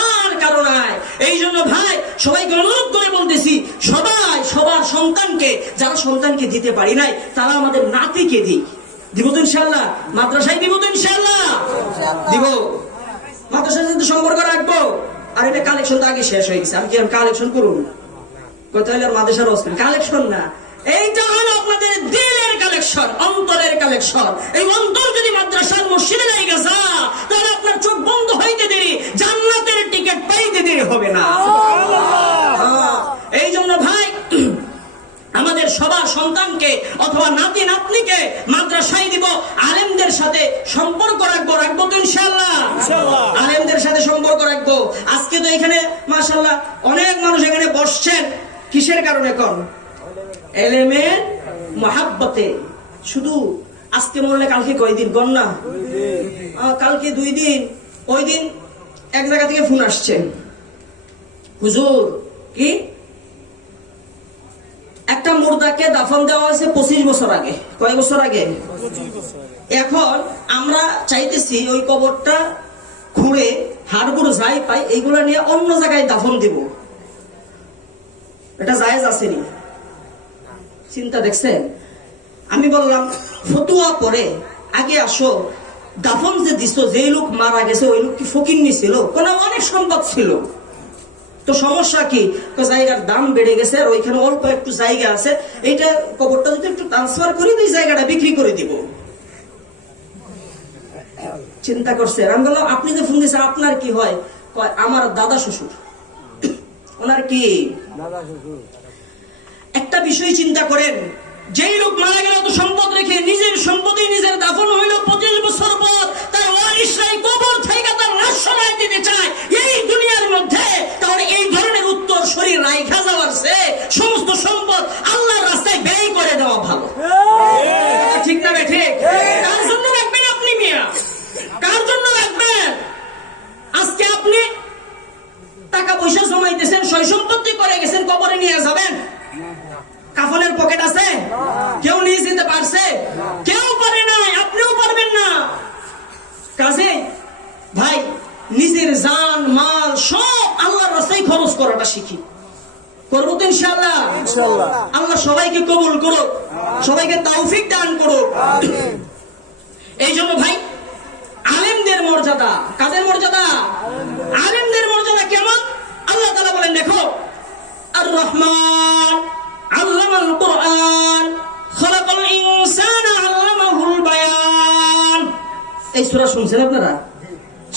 আর কারো নাই। এই জন্য ভাই সবাইকে অনুরোধ করে বলতেছি, সবাই সবার সন্তানকে, যারা সন্তানকে দিতে পারি নাই, তারা আমাদের নাতিকে দিই, দিব তো ইনশাআল্লাহ, মাদ্রাসায় দিব তো ইনশাআল্লাহ, দিব, মাদ্রাসার সাথে সম্পর্ক রাখবো। আর এটা কালেকশন তো আগে শেষ হয়ে গেছে, আমি কি কালেকশন করুন? কত হইলে মাদ্রাসার অবস্থা কালেকশন না, এইটা হলো আপনাদের দিলের কালেকশন, অন্তরের কালেকশন। এই অন্তর যদি মাদ্রাসার মসজিদে নাই গেছে, তাহলে আপনার চোখ বন্ধ হইতে দেরি, জান্নাতের টিকিট পাইতে দেরি হবে না। এই জন্য ভাই আমাদের সবার সন্তানকে অথবা নাতি নাতনিকে মাদ্রাসায় দিব, আলেমদের সাথে সম্পর্ক রাখবো, রাখবো তো ইনশাআল্লাহ? আলেমদের সাথে সম্পর্ক রাখবো। আজকে তো এখানে মাশাআল্লাহ অনেক মানুষ এখানে বসছেন, কিসের কারণে? কোন এলেমের মহাব্বতে। শুধু আজকে মরলে কালকে কয়দিন গন্না, কালকে 2 দিন। ওই দিন এক জায়গা থেকে ফোন আসছে, হুজুর কি একটা মুর্দাকে দাফন দেওয়া হয়েছে 25 বছর আগে। কয় বছর আগে? 25 বছর। এখন আমরা চাইতেছি ওই কবরটা খুঁড়ে হাড়গুড় যাই পাই এইগুলা নিয়ে অন্য জায়গায় দাফন দিব। এটা জায়েজ আসেনি? চিন্তা দেখছেন? আমি বললাম ফতুয়া পরে আগে আসো, দাফন যে দিছ, যে লোক মারা গেছে ওই লোক কি ফকিন্নি ছিল? কোন অনেক সম্পদ ছিল, তো সমস্যা কি? জায়গার দাম বেড়ে গেছে, আর ওইখানে অল্প একটু জায়গা আছে, এইটা কবরটা যদি একটু ট্রান্সফার করি, এই জায়গাটা বিক্রি করে দিব। চিন্তা করছে। আমি বললাম আপনি যে ফোন দিয়েছেন আপনার কি হয়? আমার দাদা শ্বশুর। ওনার কি? একটা বিষয় চিন্তা করেন, যেই লোক মারা গেল তো সম্পদ রেখে, নিজের সম্পত্তি নিজের দাফন হইল 25 বছর পর, তার ওয়ারিসরাই কবর থেকে তার লাশ সরাই দিতে চায় এই দুনিয়ার মধ্যে, তাহলে এই ধরনের উত্তর শরীর রাইখা যাওয়ার চেয়ে সমস্ত সম্পদ আল্লাহর রাস্তায় ব্যয় করে দেওয়া ভালো, ঠিক না? ঠিক। কার জন্য রাখবেন আপনি মিয়া? কার জন্য রাখবেন? আজকে আপনি টাকা পয়সা জমাইতেছেন, সয় সম্পত্তি করে গেছেন, কবরে নিয়ে যাবেন? কাফনের পকেট আছে? কেউ নিয়ে যেতে পারছে? কেউ পারে নাই, আপনিও পারবেন না। কাজে ভাই নিজের জান মাল সব আল্লাহর রাস্তায় খরচ করাটা শিখি। করবো তো ইনশাআল্লাহ? আল্লাহ সবাইকে কবুল করুক, সবাইকে তৌফিক দান করুক। এই জন্য ভাই আলেমদের মর্যাদা, কাদের মর্যাদা? আলেমদের মর্যাদা কেমন? আল্লাহ তাআলা বলেন, দেখো আর রহমান আল্লামাল কুরআন খালাকাল ইনসানা আল্লামাহুল বায়ান। এই সূরা শুনছেন আপনারা?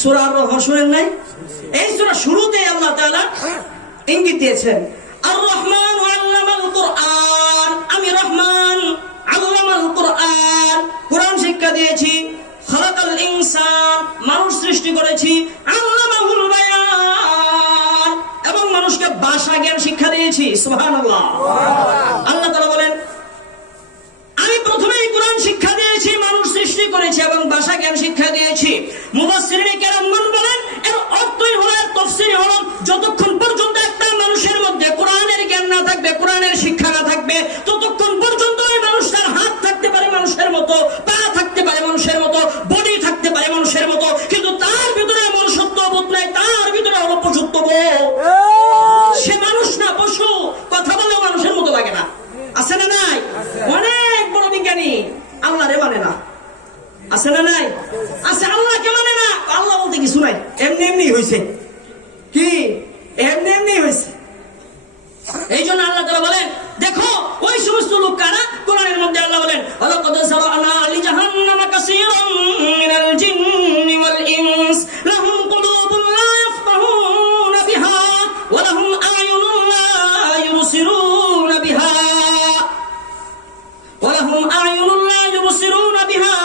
সূরা আর রহমান শুনেন নাই? এই সূরা শুরুতে আল্লাহ তাআলা ইঙ্গিত দিয়েছেন, আর রহমান আল্লামাল কুরআন, আমি রহমান আল্লামাল কুরআন, কুরআন শিক্ষা দিয়েছি। খালাকাল ইনসান, মানুষ সৃষ্টি করেছি। আল্লামাহুল বায়ান, এবং মানুষকে ভাষা জ্ঞান শিক্ষা দিয়েছি। সুবহানাল্লাহ। আল্লাহ তাআলা বলেন, আমি প্রথমেই কুরআন শিক্ষা দিয়েছি, মানুষ সৃষ্টি করেছি এবং ভাষা জ্ঞান শিক্ষা দিয়েছি। মুফাসসিরিনে কেরামগণ বলেন, এর অর্থই হলো, তাফসীরই হলো হয়েছে, কি এমনি এমনি হয়েছে। এই জন্য আল্লাহ তাআলা বলেন, দেখো ওই সমস্ত লোক কারা। কোরআনের মধ্যে আল্লাহ বলেন, ওয়ালাকাদ যারানা লিজাহান্নামা কাসীরাম মিনাল জিন্নি ওয়াল ইনস লাহুম কুলুবুন লা ইয়াফকাহুনা বিহা ওয়া লাহুম আ'য়ুনুন লা ইউবসিরুনা বিহা ওয়া লাহুম আ'য়ুনুন লা ইউবসিরুনা বিহা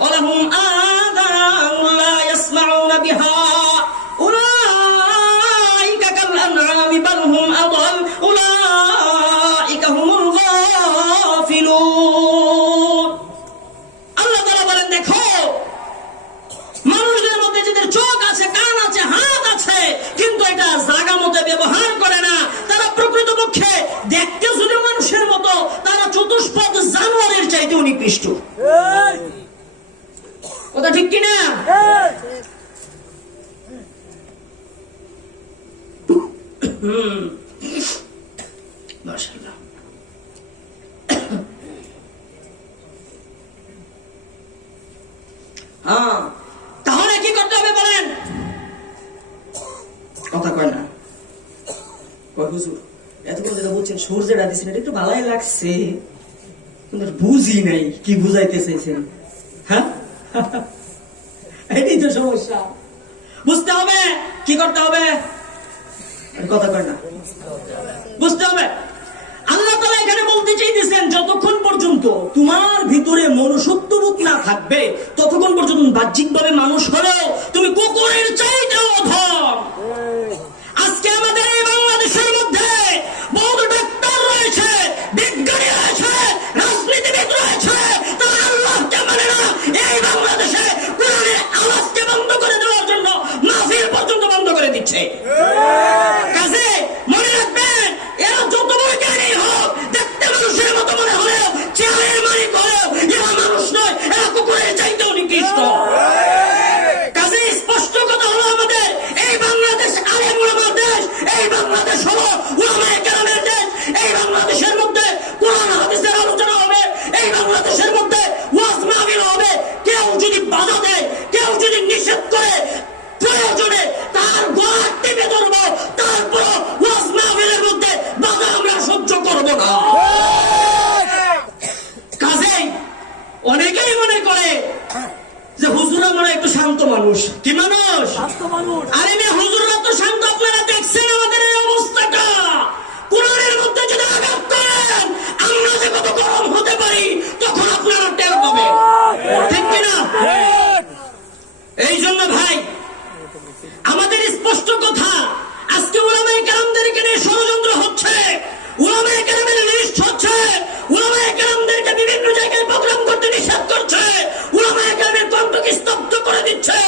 ওয়া লাহুম আযানুন লা ইয়াসমাউনা বিহা উলাইকা কাল আনআমি বাল হুম আদাল উলাইকা হুমুল গাফিলুন। আল্লাহ তাআলা বলেন, দেখো মানুষদের মধ্যে যাদের চোখ আছে, কান আছে, হাত আছে, কিন্তু এটা জায়গা মতো ব্যবহার করে না, তারা প্রকৃতপক্ষে দেখতে শুধু মানুষের মতো, তারা চতুষ্পদ জানোয়ারের চাইতে নিকৃষ্ট। কথা ঠিক কিনা? মাশাআল্লাহ। হ্যাঁ, তাহলে কি করতে হবে বলেন? কথা কয় না, কয় হুজুর এতক্ষণ যেটা বলছেন সুর যেটা দিচ্ছেন এটা একটু ভালোই লাগছে, কিন্তু বুঝি নাই কি বুঝাইতে চাইছেন। হ্যাঁ, এটাই তো সমস্যা। বুঝতে হবে কি করতে হবে, কথা কয় না, বুঝতে হবে। আল্লাহ তাআলা এখানে বলতে চাইতেছেন, যতক্ষণ পর্যন্ত তোমার ভিতরে মনুষ্যত্ববোধ না থাকবে ততক্ষণ পর্যন্ত বাহ্যিকভাবে মানুষ হলেও তুমি কুকুরের চাইতে অধম। আজকে আমাদের এই বাংলাদেশের মধ্যে বহু ডাক্তার রয়েছে, বিজ্ঞানী রয়েছে, রাজনীতিবিদ রয়েছে, তারা আল্লাহকে মানে না। এই বাংলাদেশে কোরআনের আওয়াজকে বন্ধ করে দেওয়ার জন্য মাহফিল পর্যন্ত বন্ধ করে দিচ্ছে। কাজে মনে রাখবেন, এরা যত বড় জ্ঞানী হোক, দেখতে মানুষের মতো মনে হলেও, চেহারের মালিক হলেও, এরা মানুষ নয়, এরা কুকুরের চাইতেও নিকৃষ্ট। কাজে স্পষ্ট কথা হলো, আমাদের এই বাংলাদেশ আলেম উলামার দেশ, এই বাংলাদেশ হলো উলামায়ে কেরামের দেশ। এই বাংলাদেশের মধ্যে কোরআন হাদিসের আলোচনা হবে, এই বাংলাদেশের মধ্যে ওয়াজ মাহফিল হবে। কেউ যদি বাধা দেয়, কেউ যদি নিষেধ করে, প্রয়োজনে তার গলা টিপে ধরবো, তারপর ওয়াজ মাহফিলের মধ্যে বাধা আমরা সহ্য করব না। কাজেই অনেকেই মনে করে যে হুজুরা মনে একটু শান্ত মানুষ। কি মানুষ? আরে মেয়ে, হুজুররা তো শান্ত। আপনারা দেখছেন আমাদের এই অবস্থাটা। কোরআনের মধ্যে যদি আঘাত করেন, আমরা যে কত গরম হতে পারি তখন আপনারা টের পাবেন, ঠিক কিনা? এই জন্য ভাই, আমাদের স্পষ্ট কথা, আজকে উলামায়ে কেরামদেরকে নিয়ে ষড়যন্ত্র হচ্ছে, উলামায়ে কেরামের লিস্ট হচ্ছে, উলামায়ে কেরামদেরকে বিভিন্ন জায়গায় প্রোগ্রাম করতে নিষেধ করছে, উলামায়ে কেরামের কণ্ঠকে স্তব্ধ করে দিচ্ছে।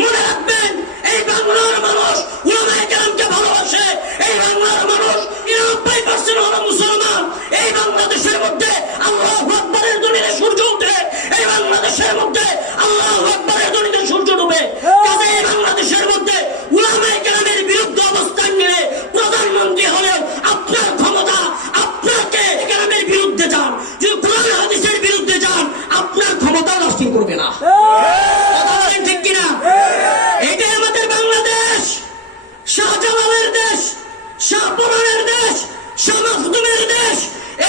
মনে রাখবেন, এই বাংলার মানুষ উলামায়ে কেরামকে ভালোবাসে। এই বাংলার মানুষ 90% হলো মুসলমান। এই বাংলাদেশের মধ্যে আল্লাহু আকবারের ধ্বনিতে সূর্য ওঠে, এই বাংলাদেশের মধ্যে আল্লাহু আকবারের ধ্বনিতে সূর্য ডুবে। কাজে এই বাংলাদেশের মধ্যে উলামায়ে কেরামের বিরুদ্ধে অবস্থান নিয়ে প্রধানমন্ত্রী হলেও আপনার ক্ষমতা, আপনাকে কেরামের বিরুদ্ধে যান, যদি কোরআন হাদিসের বিরুদ্ধে যান, আপনার ক্ষমতা লাস্টিং করবে না। কথা বলেন ঠিক কিনা? এটাই আমাদের বাংলাদেশ, শাহজালালের দেশ, শাহপরানের দেশ, শাহ মাখদুমের দেশ।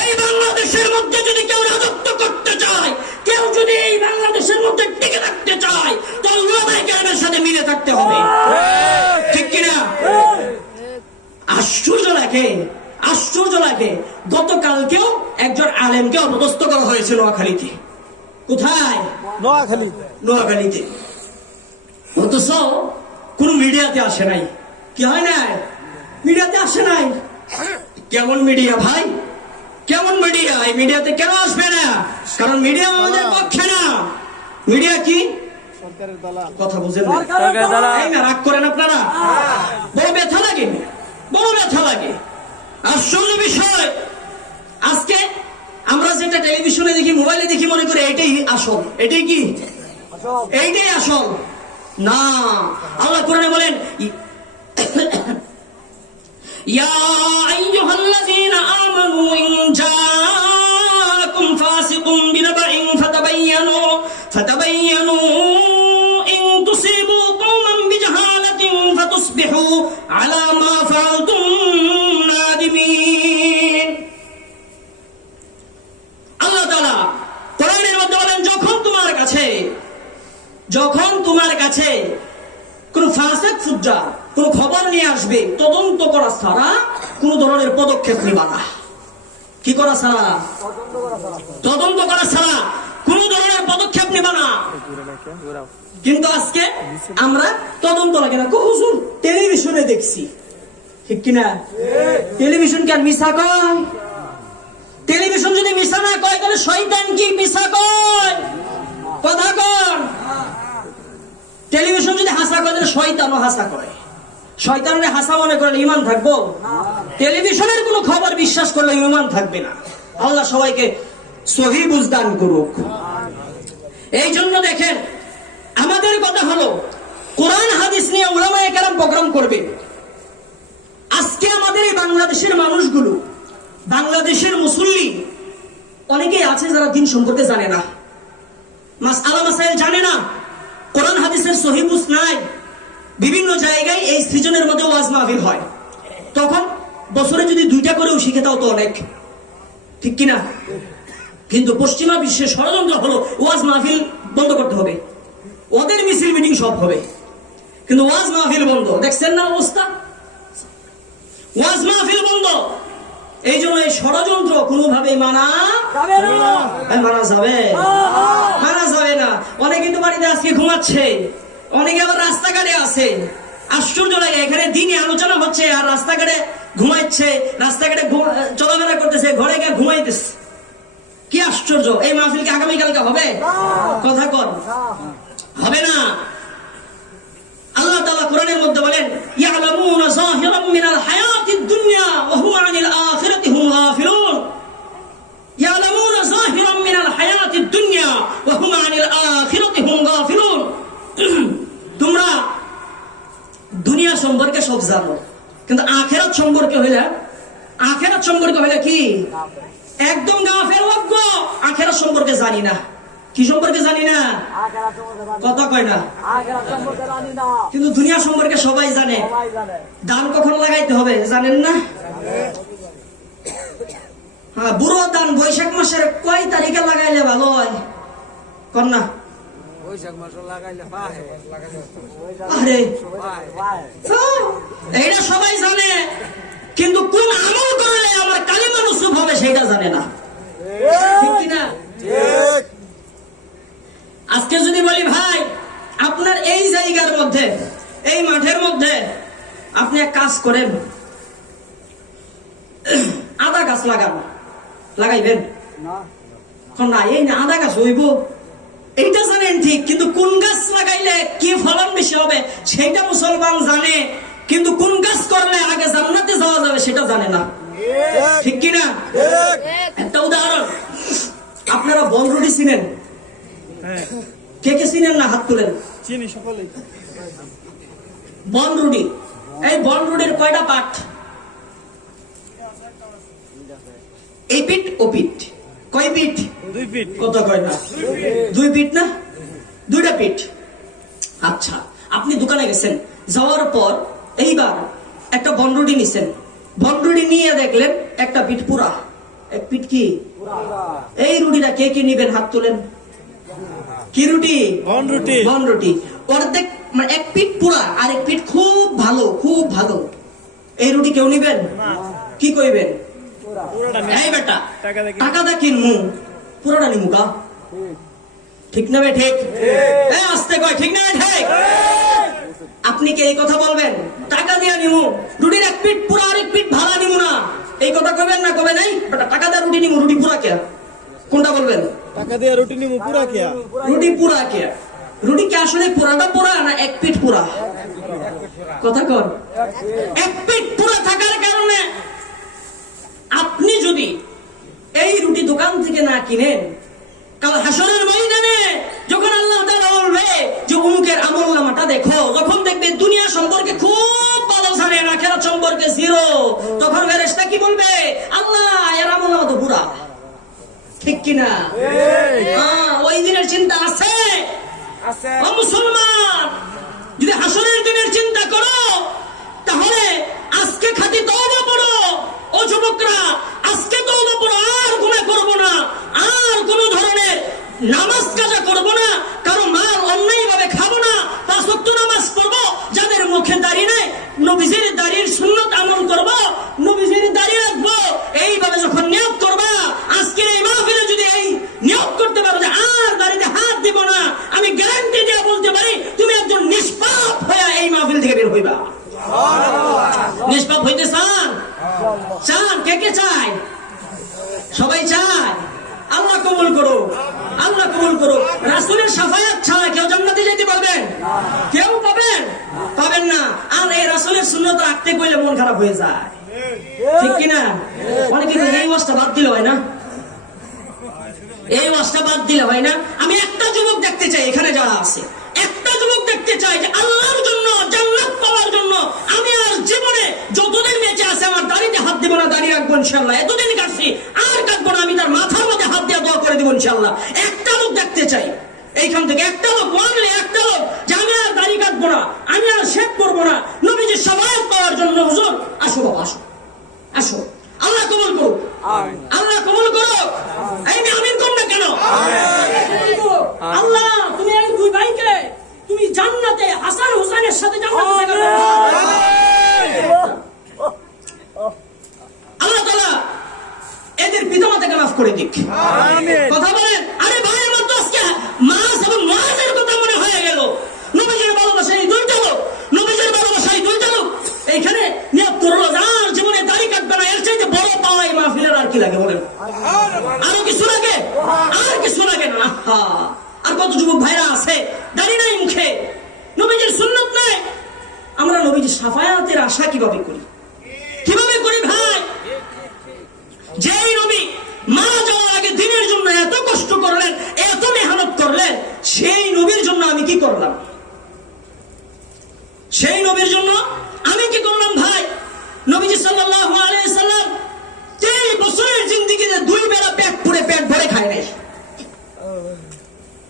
এই বাংলাদেশের মধ্যে যদি কেউ রাজত্ব করতে চায়, কেউ যদি এই বাংলাদেশের মধ্যে টিকে থাকতে চায়, তাহলে উলামায়ে কেরামের সাথে মিলে থাকতে হবে, ঠিক কিনা? আশ্চর্য লাগে, আশ্চর্য লাগে। গতকালকেও একজন আলেমকে অপদস্থ করা হয়েছে নোয়াখালীতে। কোথায়? নোয়াখালীতে। অথচ কোন মিডিয়াতে আসে নাই। কি হয় নাই? মিডিয়াতে আসে নাই। কেমন মিডিয়া ভাই, কেমন মিডিয়া? এই মিডিয়াতে কেন আসবে না? কারণ মিডিয়া আমাদের পক্ষে না। মিডিয়া কি? কথা বুঝেন না? এই না, রাগ করেন আপনারা? বড় ব্যথা লাগে, বড় ব্যথা লাগে। আশ্চর্য বিষয়, আজকে আমরা যেটা টেলিভিশনে দেখি, মোবাইলে দেখি, মনে করি এটাই আসল। এটাই কি? এইটাই আসল না। আল্লাহ কোরআনে বলেন, ইয়া আইয়ুহাল্লাযীনা আমানু ইন জাআকুম ফাসিকুম বিনাবাইন ফাতাবাইয়ানু ইন তুসিবু কওমান বিজাহালাতিন যখন তোমার কাছে কোন ফাসিক ফুজ্জার কোন খবর নিয়ে আসবে, তদন্ত করা ছাড়া কোন ধরনের পদক্ষেপ নিবা না। কি করা ছাড়া? তদন্ত করা ছাড়া কোন ধরনের পদক্ষেপ নিবা না। কিন্তু আজকে আমরা তদন্ত লাগে না, হুজুর টেলিভিশনে দেখছি, ঠিক কিনা? টেলিভিশন কি আর মিছা কয়? টেলিভিশন যদি মিছা না কয় তাহলে শয়তান কি মিছা কয়? কথা কন। টেলিভিশন যদি হাসা কয় তাহলে শয়তানও হাসা কয়। শয়তানের হাসা মনে করলে ঈমান থাকবো? টেলিভিশনের কোনো খবর বিশ্বাস করলে ঈমান থাকবে না। আল্লাহ সবাইকে সহি বুঝ দান করুক। এই জন্য দেখেন, আমাদের কথা হলো কোরআন হাদিস নিয়ে উলামায়ে কেরাম প্রোগ্রাম করবে। আজকে আমাদের এই বাংলাদেশের মানুষগুলো, বাংলাদেশের মুসল্লি অনেকেই আছে যারা দিন সম্পর্কে জানে না, মাসআলা মাসাইল জানে না, কোরআন হাদিসের সহিহ বুঝ নাই। বিভিন্ন জায়গায় এই সিজনের মধ্যে ওয়াজ মাহফিল হয়, তখন বছরে যদি 2টা করেও শিখে তাও তো অনেক, ঠিক কিনা? কিন্তু পশ্চিমা বিশ্বের ষড়যন্ত্র হলো ওয়াজ মাহফিল বন্ধ করতে হবে, ওদের মিছিল মিটিং সব হবে, কিন্তু ওয়াজ মাহফিল বন্ধ। দেখছেন না অবস্থা? ওয়াজ মাহফিল বন্ধ। এই জন্য এই ষড়যন্ত্র কোনোভাবে মানা যাবে না। অনেকে কিন্তু বাড়িতে আজকে ঘুমাচ্ছে, অনেকে আবার রাস্তাঘাটে আছে। আশ্চর্য লাগে, এখানে দিনে আলোচনা হচ্ছে আর রাস্তাঘাটে ঘুমাচ্ছে, রাস্তাঘাটে চলাফেরা করতেছে, ঘরে গিয়ে ঘুমাইতেছে। কি আশ্চর্য! এই মাহফিল কি আগামীকালকে হবে? কথা কর, হবে না। আল্লাহ তাআলা কোরআনের মধ্যে বলেন, ইয়ালামুনা যাহিরাম মিনাল হায়াতিদ দুনিয়া ওয়া হুম আনিল আখিরাতি হুম গাফিলুন। ইয়ালামুনা যাহিরাম মিনাল হায়াতিদ দুনিয়া ওয়া হুম আনিল আখিরাতি হুম গাফিলুন। তোমরা দুনিয়া সম্পর্কে সব জানো, কিন্তু আখিরাত সম্পর্কে হইলে কি একদম গাফেল অজ্ঞ। আখিরাত সম্পর্কে জানি না। কি সম্পর্কে জানি না? কথা কয় না। কিন্তু দুনিয়া সম্পর্কে সবাই জানে। দান কখন লাগাইতে হবে জানেন না? হ্যাঁ, বুড়ো দান বৈশাখ মাসের কয় তারিখে লাগাইলে ভালো হয়? কর না। আরে এইটা সবাই জানে, কিন্তু কোন আমল করলে আমার কালিমা নসুব হবে সেটা জানে না, ঠিক কিনা? আজকে যদি বলি ভাই, আপনার এই জায়গার মধ্যে, এই মাঠের মধ্যে আপনি এক কাজ করেন, আদা গাছ লাগাইবেন না? এই না আদা গাছ হইব এইটা জানেন ঠিক, কিন্তু কোন গাছ লাগাইলে কি ফলন বেশি হবে সেটা মুসলমান জানে, কিন্তু কোন গাছ করলে আগে জান্নাতে যাওয়া যাবে সেটা জানে না, ঠিক কিনা? একটা উদাহরণ, আপনারা বনরুটি চিনেন? কে কে চিনেন না? হাত তুলেন। চিনি সকলেই। বনরুটি, এই বনরুটির কয়টা পাট? এই পিঠ ও পিঠ, কয় পিঠ? 2 ফিট। কত কয় না? 2 পিঠ না? 2টা পিঠ। আচ্ছা, আপনি দোকানে গেছেন, যাওয়ার পর এইবার একটা বনরুটি নিছেন, বনরুটি নিয়ে দেখলেন একটা পিঠ পুরা, এক পিঠ কি? এই রুটিটা কে কে নিবেন? হাত তুলেন। কি রুটি? বনরুটি। অর্ধেক মানে এক পিঠ পুরা আর এক পিঠ খুব ভালো, খুব ভালো। এই রুটি কেউ নিবেন? কি কইবেন? এই বেটা টাকা দা কিনমু, পুরোটা নিমু কা? ঠিক না বে? ঠিক। আস্তে কয়, ঠিক না ঠিক? আপনি কি এই কথা বলবেন? টাকা দিয়া নিমু, রুটির এক পিঠ পুরা আর এক পিঠ ভাড়া নিমু না, এই কথা কবেন না? কবে নাই? বেটা টাকা দা রুটি নিমু, রুটি পুরা কে? কোনটা বলবেন? টাকা দিয়ে রুটি নিমু পুরা কে? রুটি পুরা কে? রুটি কি আসলে পুরাটা পুরা না এক পিঠ পুরা? কথা কর। এক পিঠ পুরা থাকার কারণে আপনি যদি এই রুটি দোকান থেকে না কিনেন, কাল হাসরের ময়দানে যখন আল্লাহ তাআলা বলবে যে উমুকের আমলনামাটা দেখো, যখন দেখবে দুনিয়া সম্পর্কে খুব ভালো জানে, আখিরাত সম্পর্কে জিরো, তখন ফেরেশতা কি বলবে? আল্লাহ এর আমলনামা তো পুরা, ঠিক কিনা? ওই দিনের চিন্তা আছে? ও মুসলমান, যদি হাসরের দিনের চিন্তা করো তাহলে আজকে খাঁটি তওবা পড়ো। ও যুবকরা, আজকে তওবা পড়ো, আর গুনাহ করব না, আর কোন ধরনের নামাজ কাজা করব না, কারো মাল অন্যায়ভাবে কে চায়? সবাই চায়। আল্লাহ কবুল করুক, আল্লাহ কবুল করুক। রাসূলের শাফায়াত ছাড়া কেউ জান্নাতে যেতে পারবেন? কেউ পাবেন না। আর এই রাসূলের সুন্নাত রাখতে কইলে মন খারাপ হয়ে যায়, ঠিক কিনা? অনেকে এই ওয়াজটা বাদ দিলে হয় না, এই ওয়াজটা বাদ দিলে হয় না। আমি একটা যুবক দেখতে চাই এখানে যারা আছে, একটা যুবক দেখতে চাই যে আল্লাহর জন্য, জান্নাত পাওয়ার জন্য আমি আর জীবনে যতদিন বেঁচে আছে আমার দাড়িতে হাত দিব না, দাড়ি রাখবো ইনশাআল্লাহ। এতদিন কাটছি আর কাটবো না, আমি তার মাথার মধ্যে হাত দিয়ে দোয়া করে দিব ইনশাআল্লাহ। একটা লোক দেখতে চাই এইখান থেকে, একটা লোক, ওয়ানলি একটা লোক, যে আমি আর দাড়ি কাটবো না, আমি আর শেভ করবো না নবীজির শাফায়াত পাওয়ার জন্য। হুজুর আসো বাবা, আসো আসো। আল্লাহ কবুল করুক, আল্লাহ কবুল করুক। এই মেয়ে আমিন কোন না কেন? আল্লাহ তুমি এই দুই ভাইকে তুমি জান্নাতে হাসান হুসাইনের সাথে জান্নাতে জায়গা দাও। আল্লাহ তাআলা এদের পিতামাতাকে মাফ করে দিক। আমিন। কথা বলেন। আরে ভাই আমার তো আজকে মাস এবং মাসের কথা মনে হয়ে গেল। নবীজির ভালোবাসায় দুইটা লোক, নবীজির ভালোবাসায় দুইটা লোক এইখানে নিয়ত করলো আর জীবনে দাড়ি কাটবে না। এর চাইতে বড় পাওয়া এই মাহফিলের আর কি লাগে বলেন? আরো কিছু লাগে? আর কিছু লাগে না। আর কত যুবক ভাইরা আছে দাড়ি নাই মুখে, নবীজির সুন্নাত নাই। আমরা নবীজির শাফায়াতের আশা কিভাবে করি? কিভাবে করি ভাই? যেই নবী মারা যাওয়ার আগে দিনের জন্য এত কষ্ট করলেন, এত মেহনত করলেন, সেই নবীর জন্য আমি কি করলাম? সেই নবীর জন্য আমি কি করলাম ভাই? নবীজি সাল্লাল্লাহু আলাইহি সাল্লাম 23 বছরের জিন্দেগিতে দুই বেলা পেট পুড়ে পেট ভরে খায় নাই।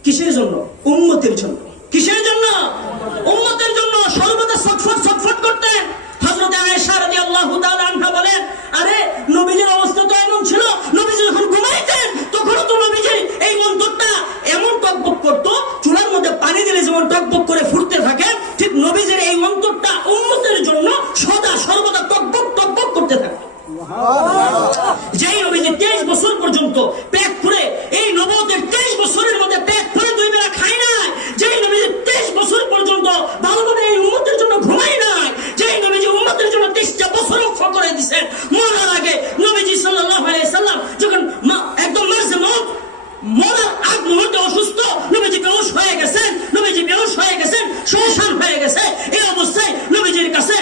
কিসের জন্য? উম্মতের জন্য। কিসের জন্য? উম্মতের জন্য। সর্বদা ছটফট ছটফট করতেন। হযরত আয়েশা রাদিয়াল্লাহু তাআলা আনহা বলেন, আরে নবীজির অবস্থা তো এমন ছিল, নবীজি যখন ঘুমাইতেন তখন তো নবীজির এই মন্তরটা এমন টকবক করতো, চুলার মধ্যে পানি দিলে যেমন টকবক করে ফুটতে থাকে, ঠিক নবীজির এই মন্তরটা উম্মতের জন্য সদা সর্বদা টকবক টকবক করতে থাকে। যেই নবীজি 23 বছর পর্যন্ত পেট পুড়ে, এই নবুয়তের 23 বছরের মধ্যে পেট পুড়ে দুই বেলা খায় নাই, যেই নবীজি 23 বছর পর্যন্ত ভালোভাবে এই উম্মতের জন্য ঘুমায় নাই, যেই নবীজি উম্মতের জন্য 30টা বছর ওয়াকফ করে দিয়েছেন, মরার আগে নবীজি সাল্লাল্লাহু আলাইহি সাল্লাম যখন একদম মাঝে মরার আগ মুহূর্তে অসুস্থ, নবীজি বেহুশ হয়ে গেছেন, নবীজি বেহুশ হয়ে গেছেন, শয়তান হয়ে গেছে। এই অবস্থায় নবীজির কাছে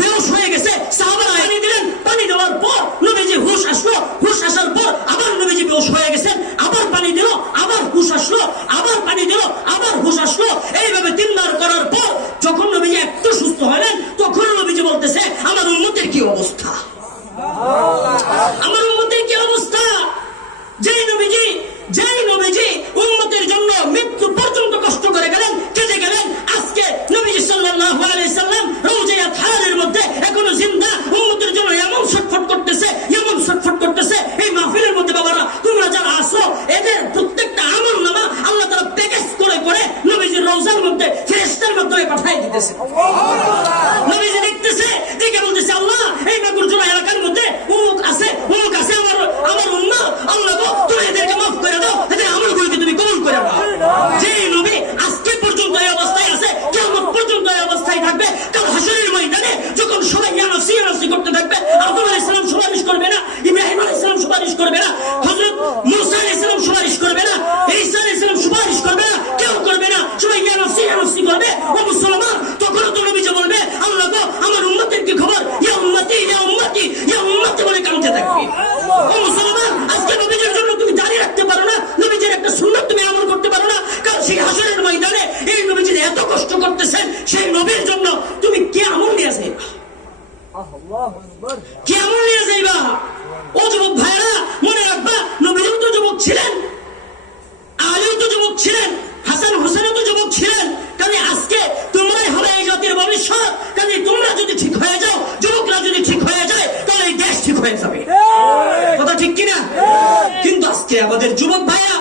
বেহুশ হয়ে গেছে, সাহাবারা পানি দিলেন, পানি দেওয়ার পর নবীজি হুশ আসলো, হুশ আসার পর আবার নবীজি বেহুশ হয়ে গেছেন, আবার পানি দিল, আবার হুশ আসলো, আবার পানি দিল, আবার হুশ আসলো। এইভাবে 3 বার করার পর যখন নবীজি একটু সুস্থ হলেন, তখন নবীজি বলতেছে, আমার উম্মতের কি অবস্থা, আমার উম্মতের কি অবস্থা। যেই নবীজি উম্মতের জন্য মৃত্যু পর্যন্ত কষ্ট করে গেলেন, কেঁদে গেলেন, আজকে নবীজি সাল্লাল্লাহু আলাইহি সাল্লাম রওজায়ে আতহারের মধ্যে এখনো জিন্দা, উম্মতের জন্য এমন ছটফট করতেছে, এমন ছটফট করতেছে। এই মাহফিলের মধ্যে বাবারা তোমরা যারা আসো, এদের প্রত্যেকটা আমলনামা আল্লাহ তাআলা প্যাকেজ করে করে নবীজির রওজার মধ্যে ফেরেশতার মাধ্যমে পাঠিয়ে দিতেছে। নবীজি দেখতেছে, দেখে বলতেছে, আল্লাহ এই নগরজোড়া এলাকার মধ্যে অমুক আছে, অমুক আছে, আমার উম্মাহ, আল্লাহ গো তুমি এদেরকে মাফ করে দাও, এদের আমলগুলোকে তুমি কবুল করে নাও। যে নবী আজকে পর্যন্ত এই অবস্থায় আছে, কিয়ামত পর্যন্ত এই অবস্থায় থাকবে। কাল হাশরের ময়দানে যখন সবাই ইয়া নফসি করতে থাকবে, আদম আলাইহিস সালাম সুপারিশ করবে না, ইব্রাহিম আলাইহিস সালাম সুপারিশ করবে না, হযরত মূসা আলাইহিস সালাম সুপারিশ করবে না, ঈসা আলাইহিস সালাম সুপারিশ করবে না, কেউ করবে না, সবাই ইয়া নফসি করবে। ও মুসলমান, তখন তো নবীজি বলবে, আল্লাহ গো আমার উম্মতের কি খবর, ইয়া উম্মতি ইয়া উম্মতি ইয়া উম্মতি বলে কাঁদতে থাকবে। ও মুসলমান, আজকে নবীজির জন্য তুমি দাঁড়িয়ে রাখতে পারো না, নবীজির একটা সুন্নাত তুমি আমল করতে পারো না, কারণ সেই হাশরের ময়দানে এই নবীজি এত কষ্ট করতেছেন, সেই নবীর জন্য তুমি কি আমল নিয়ে যাইবা, কি আমল নিয়ে যাইবা? ও যুবক ভাইরা মনে রাখবা, নবীজিও তো যুবক ছিলেন, আলীও তো যুবক ছিলেন, হাসান হোসেনও তো যুবক ছিলেন। কাজে আজকে তোমরাই হবে এই জাতির ভবিষ্যৎ। কাজে তোমরা যদি ঠিক হয়ে যাও, যুবকরা যদি ঠিক হয়ে যায়, তাহলে এই দেশ ঠিক হয়ে যাবে। কথা ঠিক কিনা? কিন্তু আজকে আমাদের যুবক ভাইরা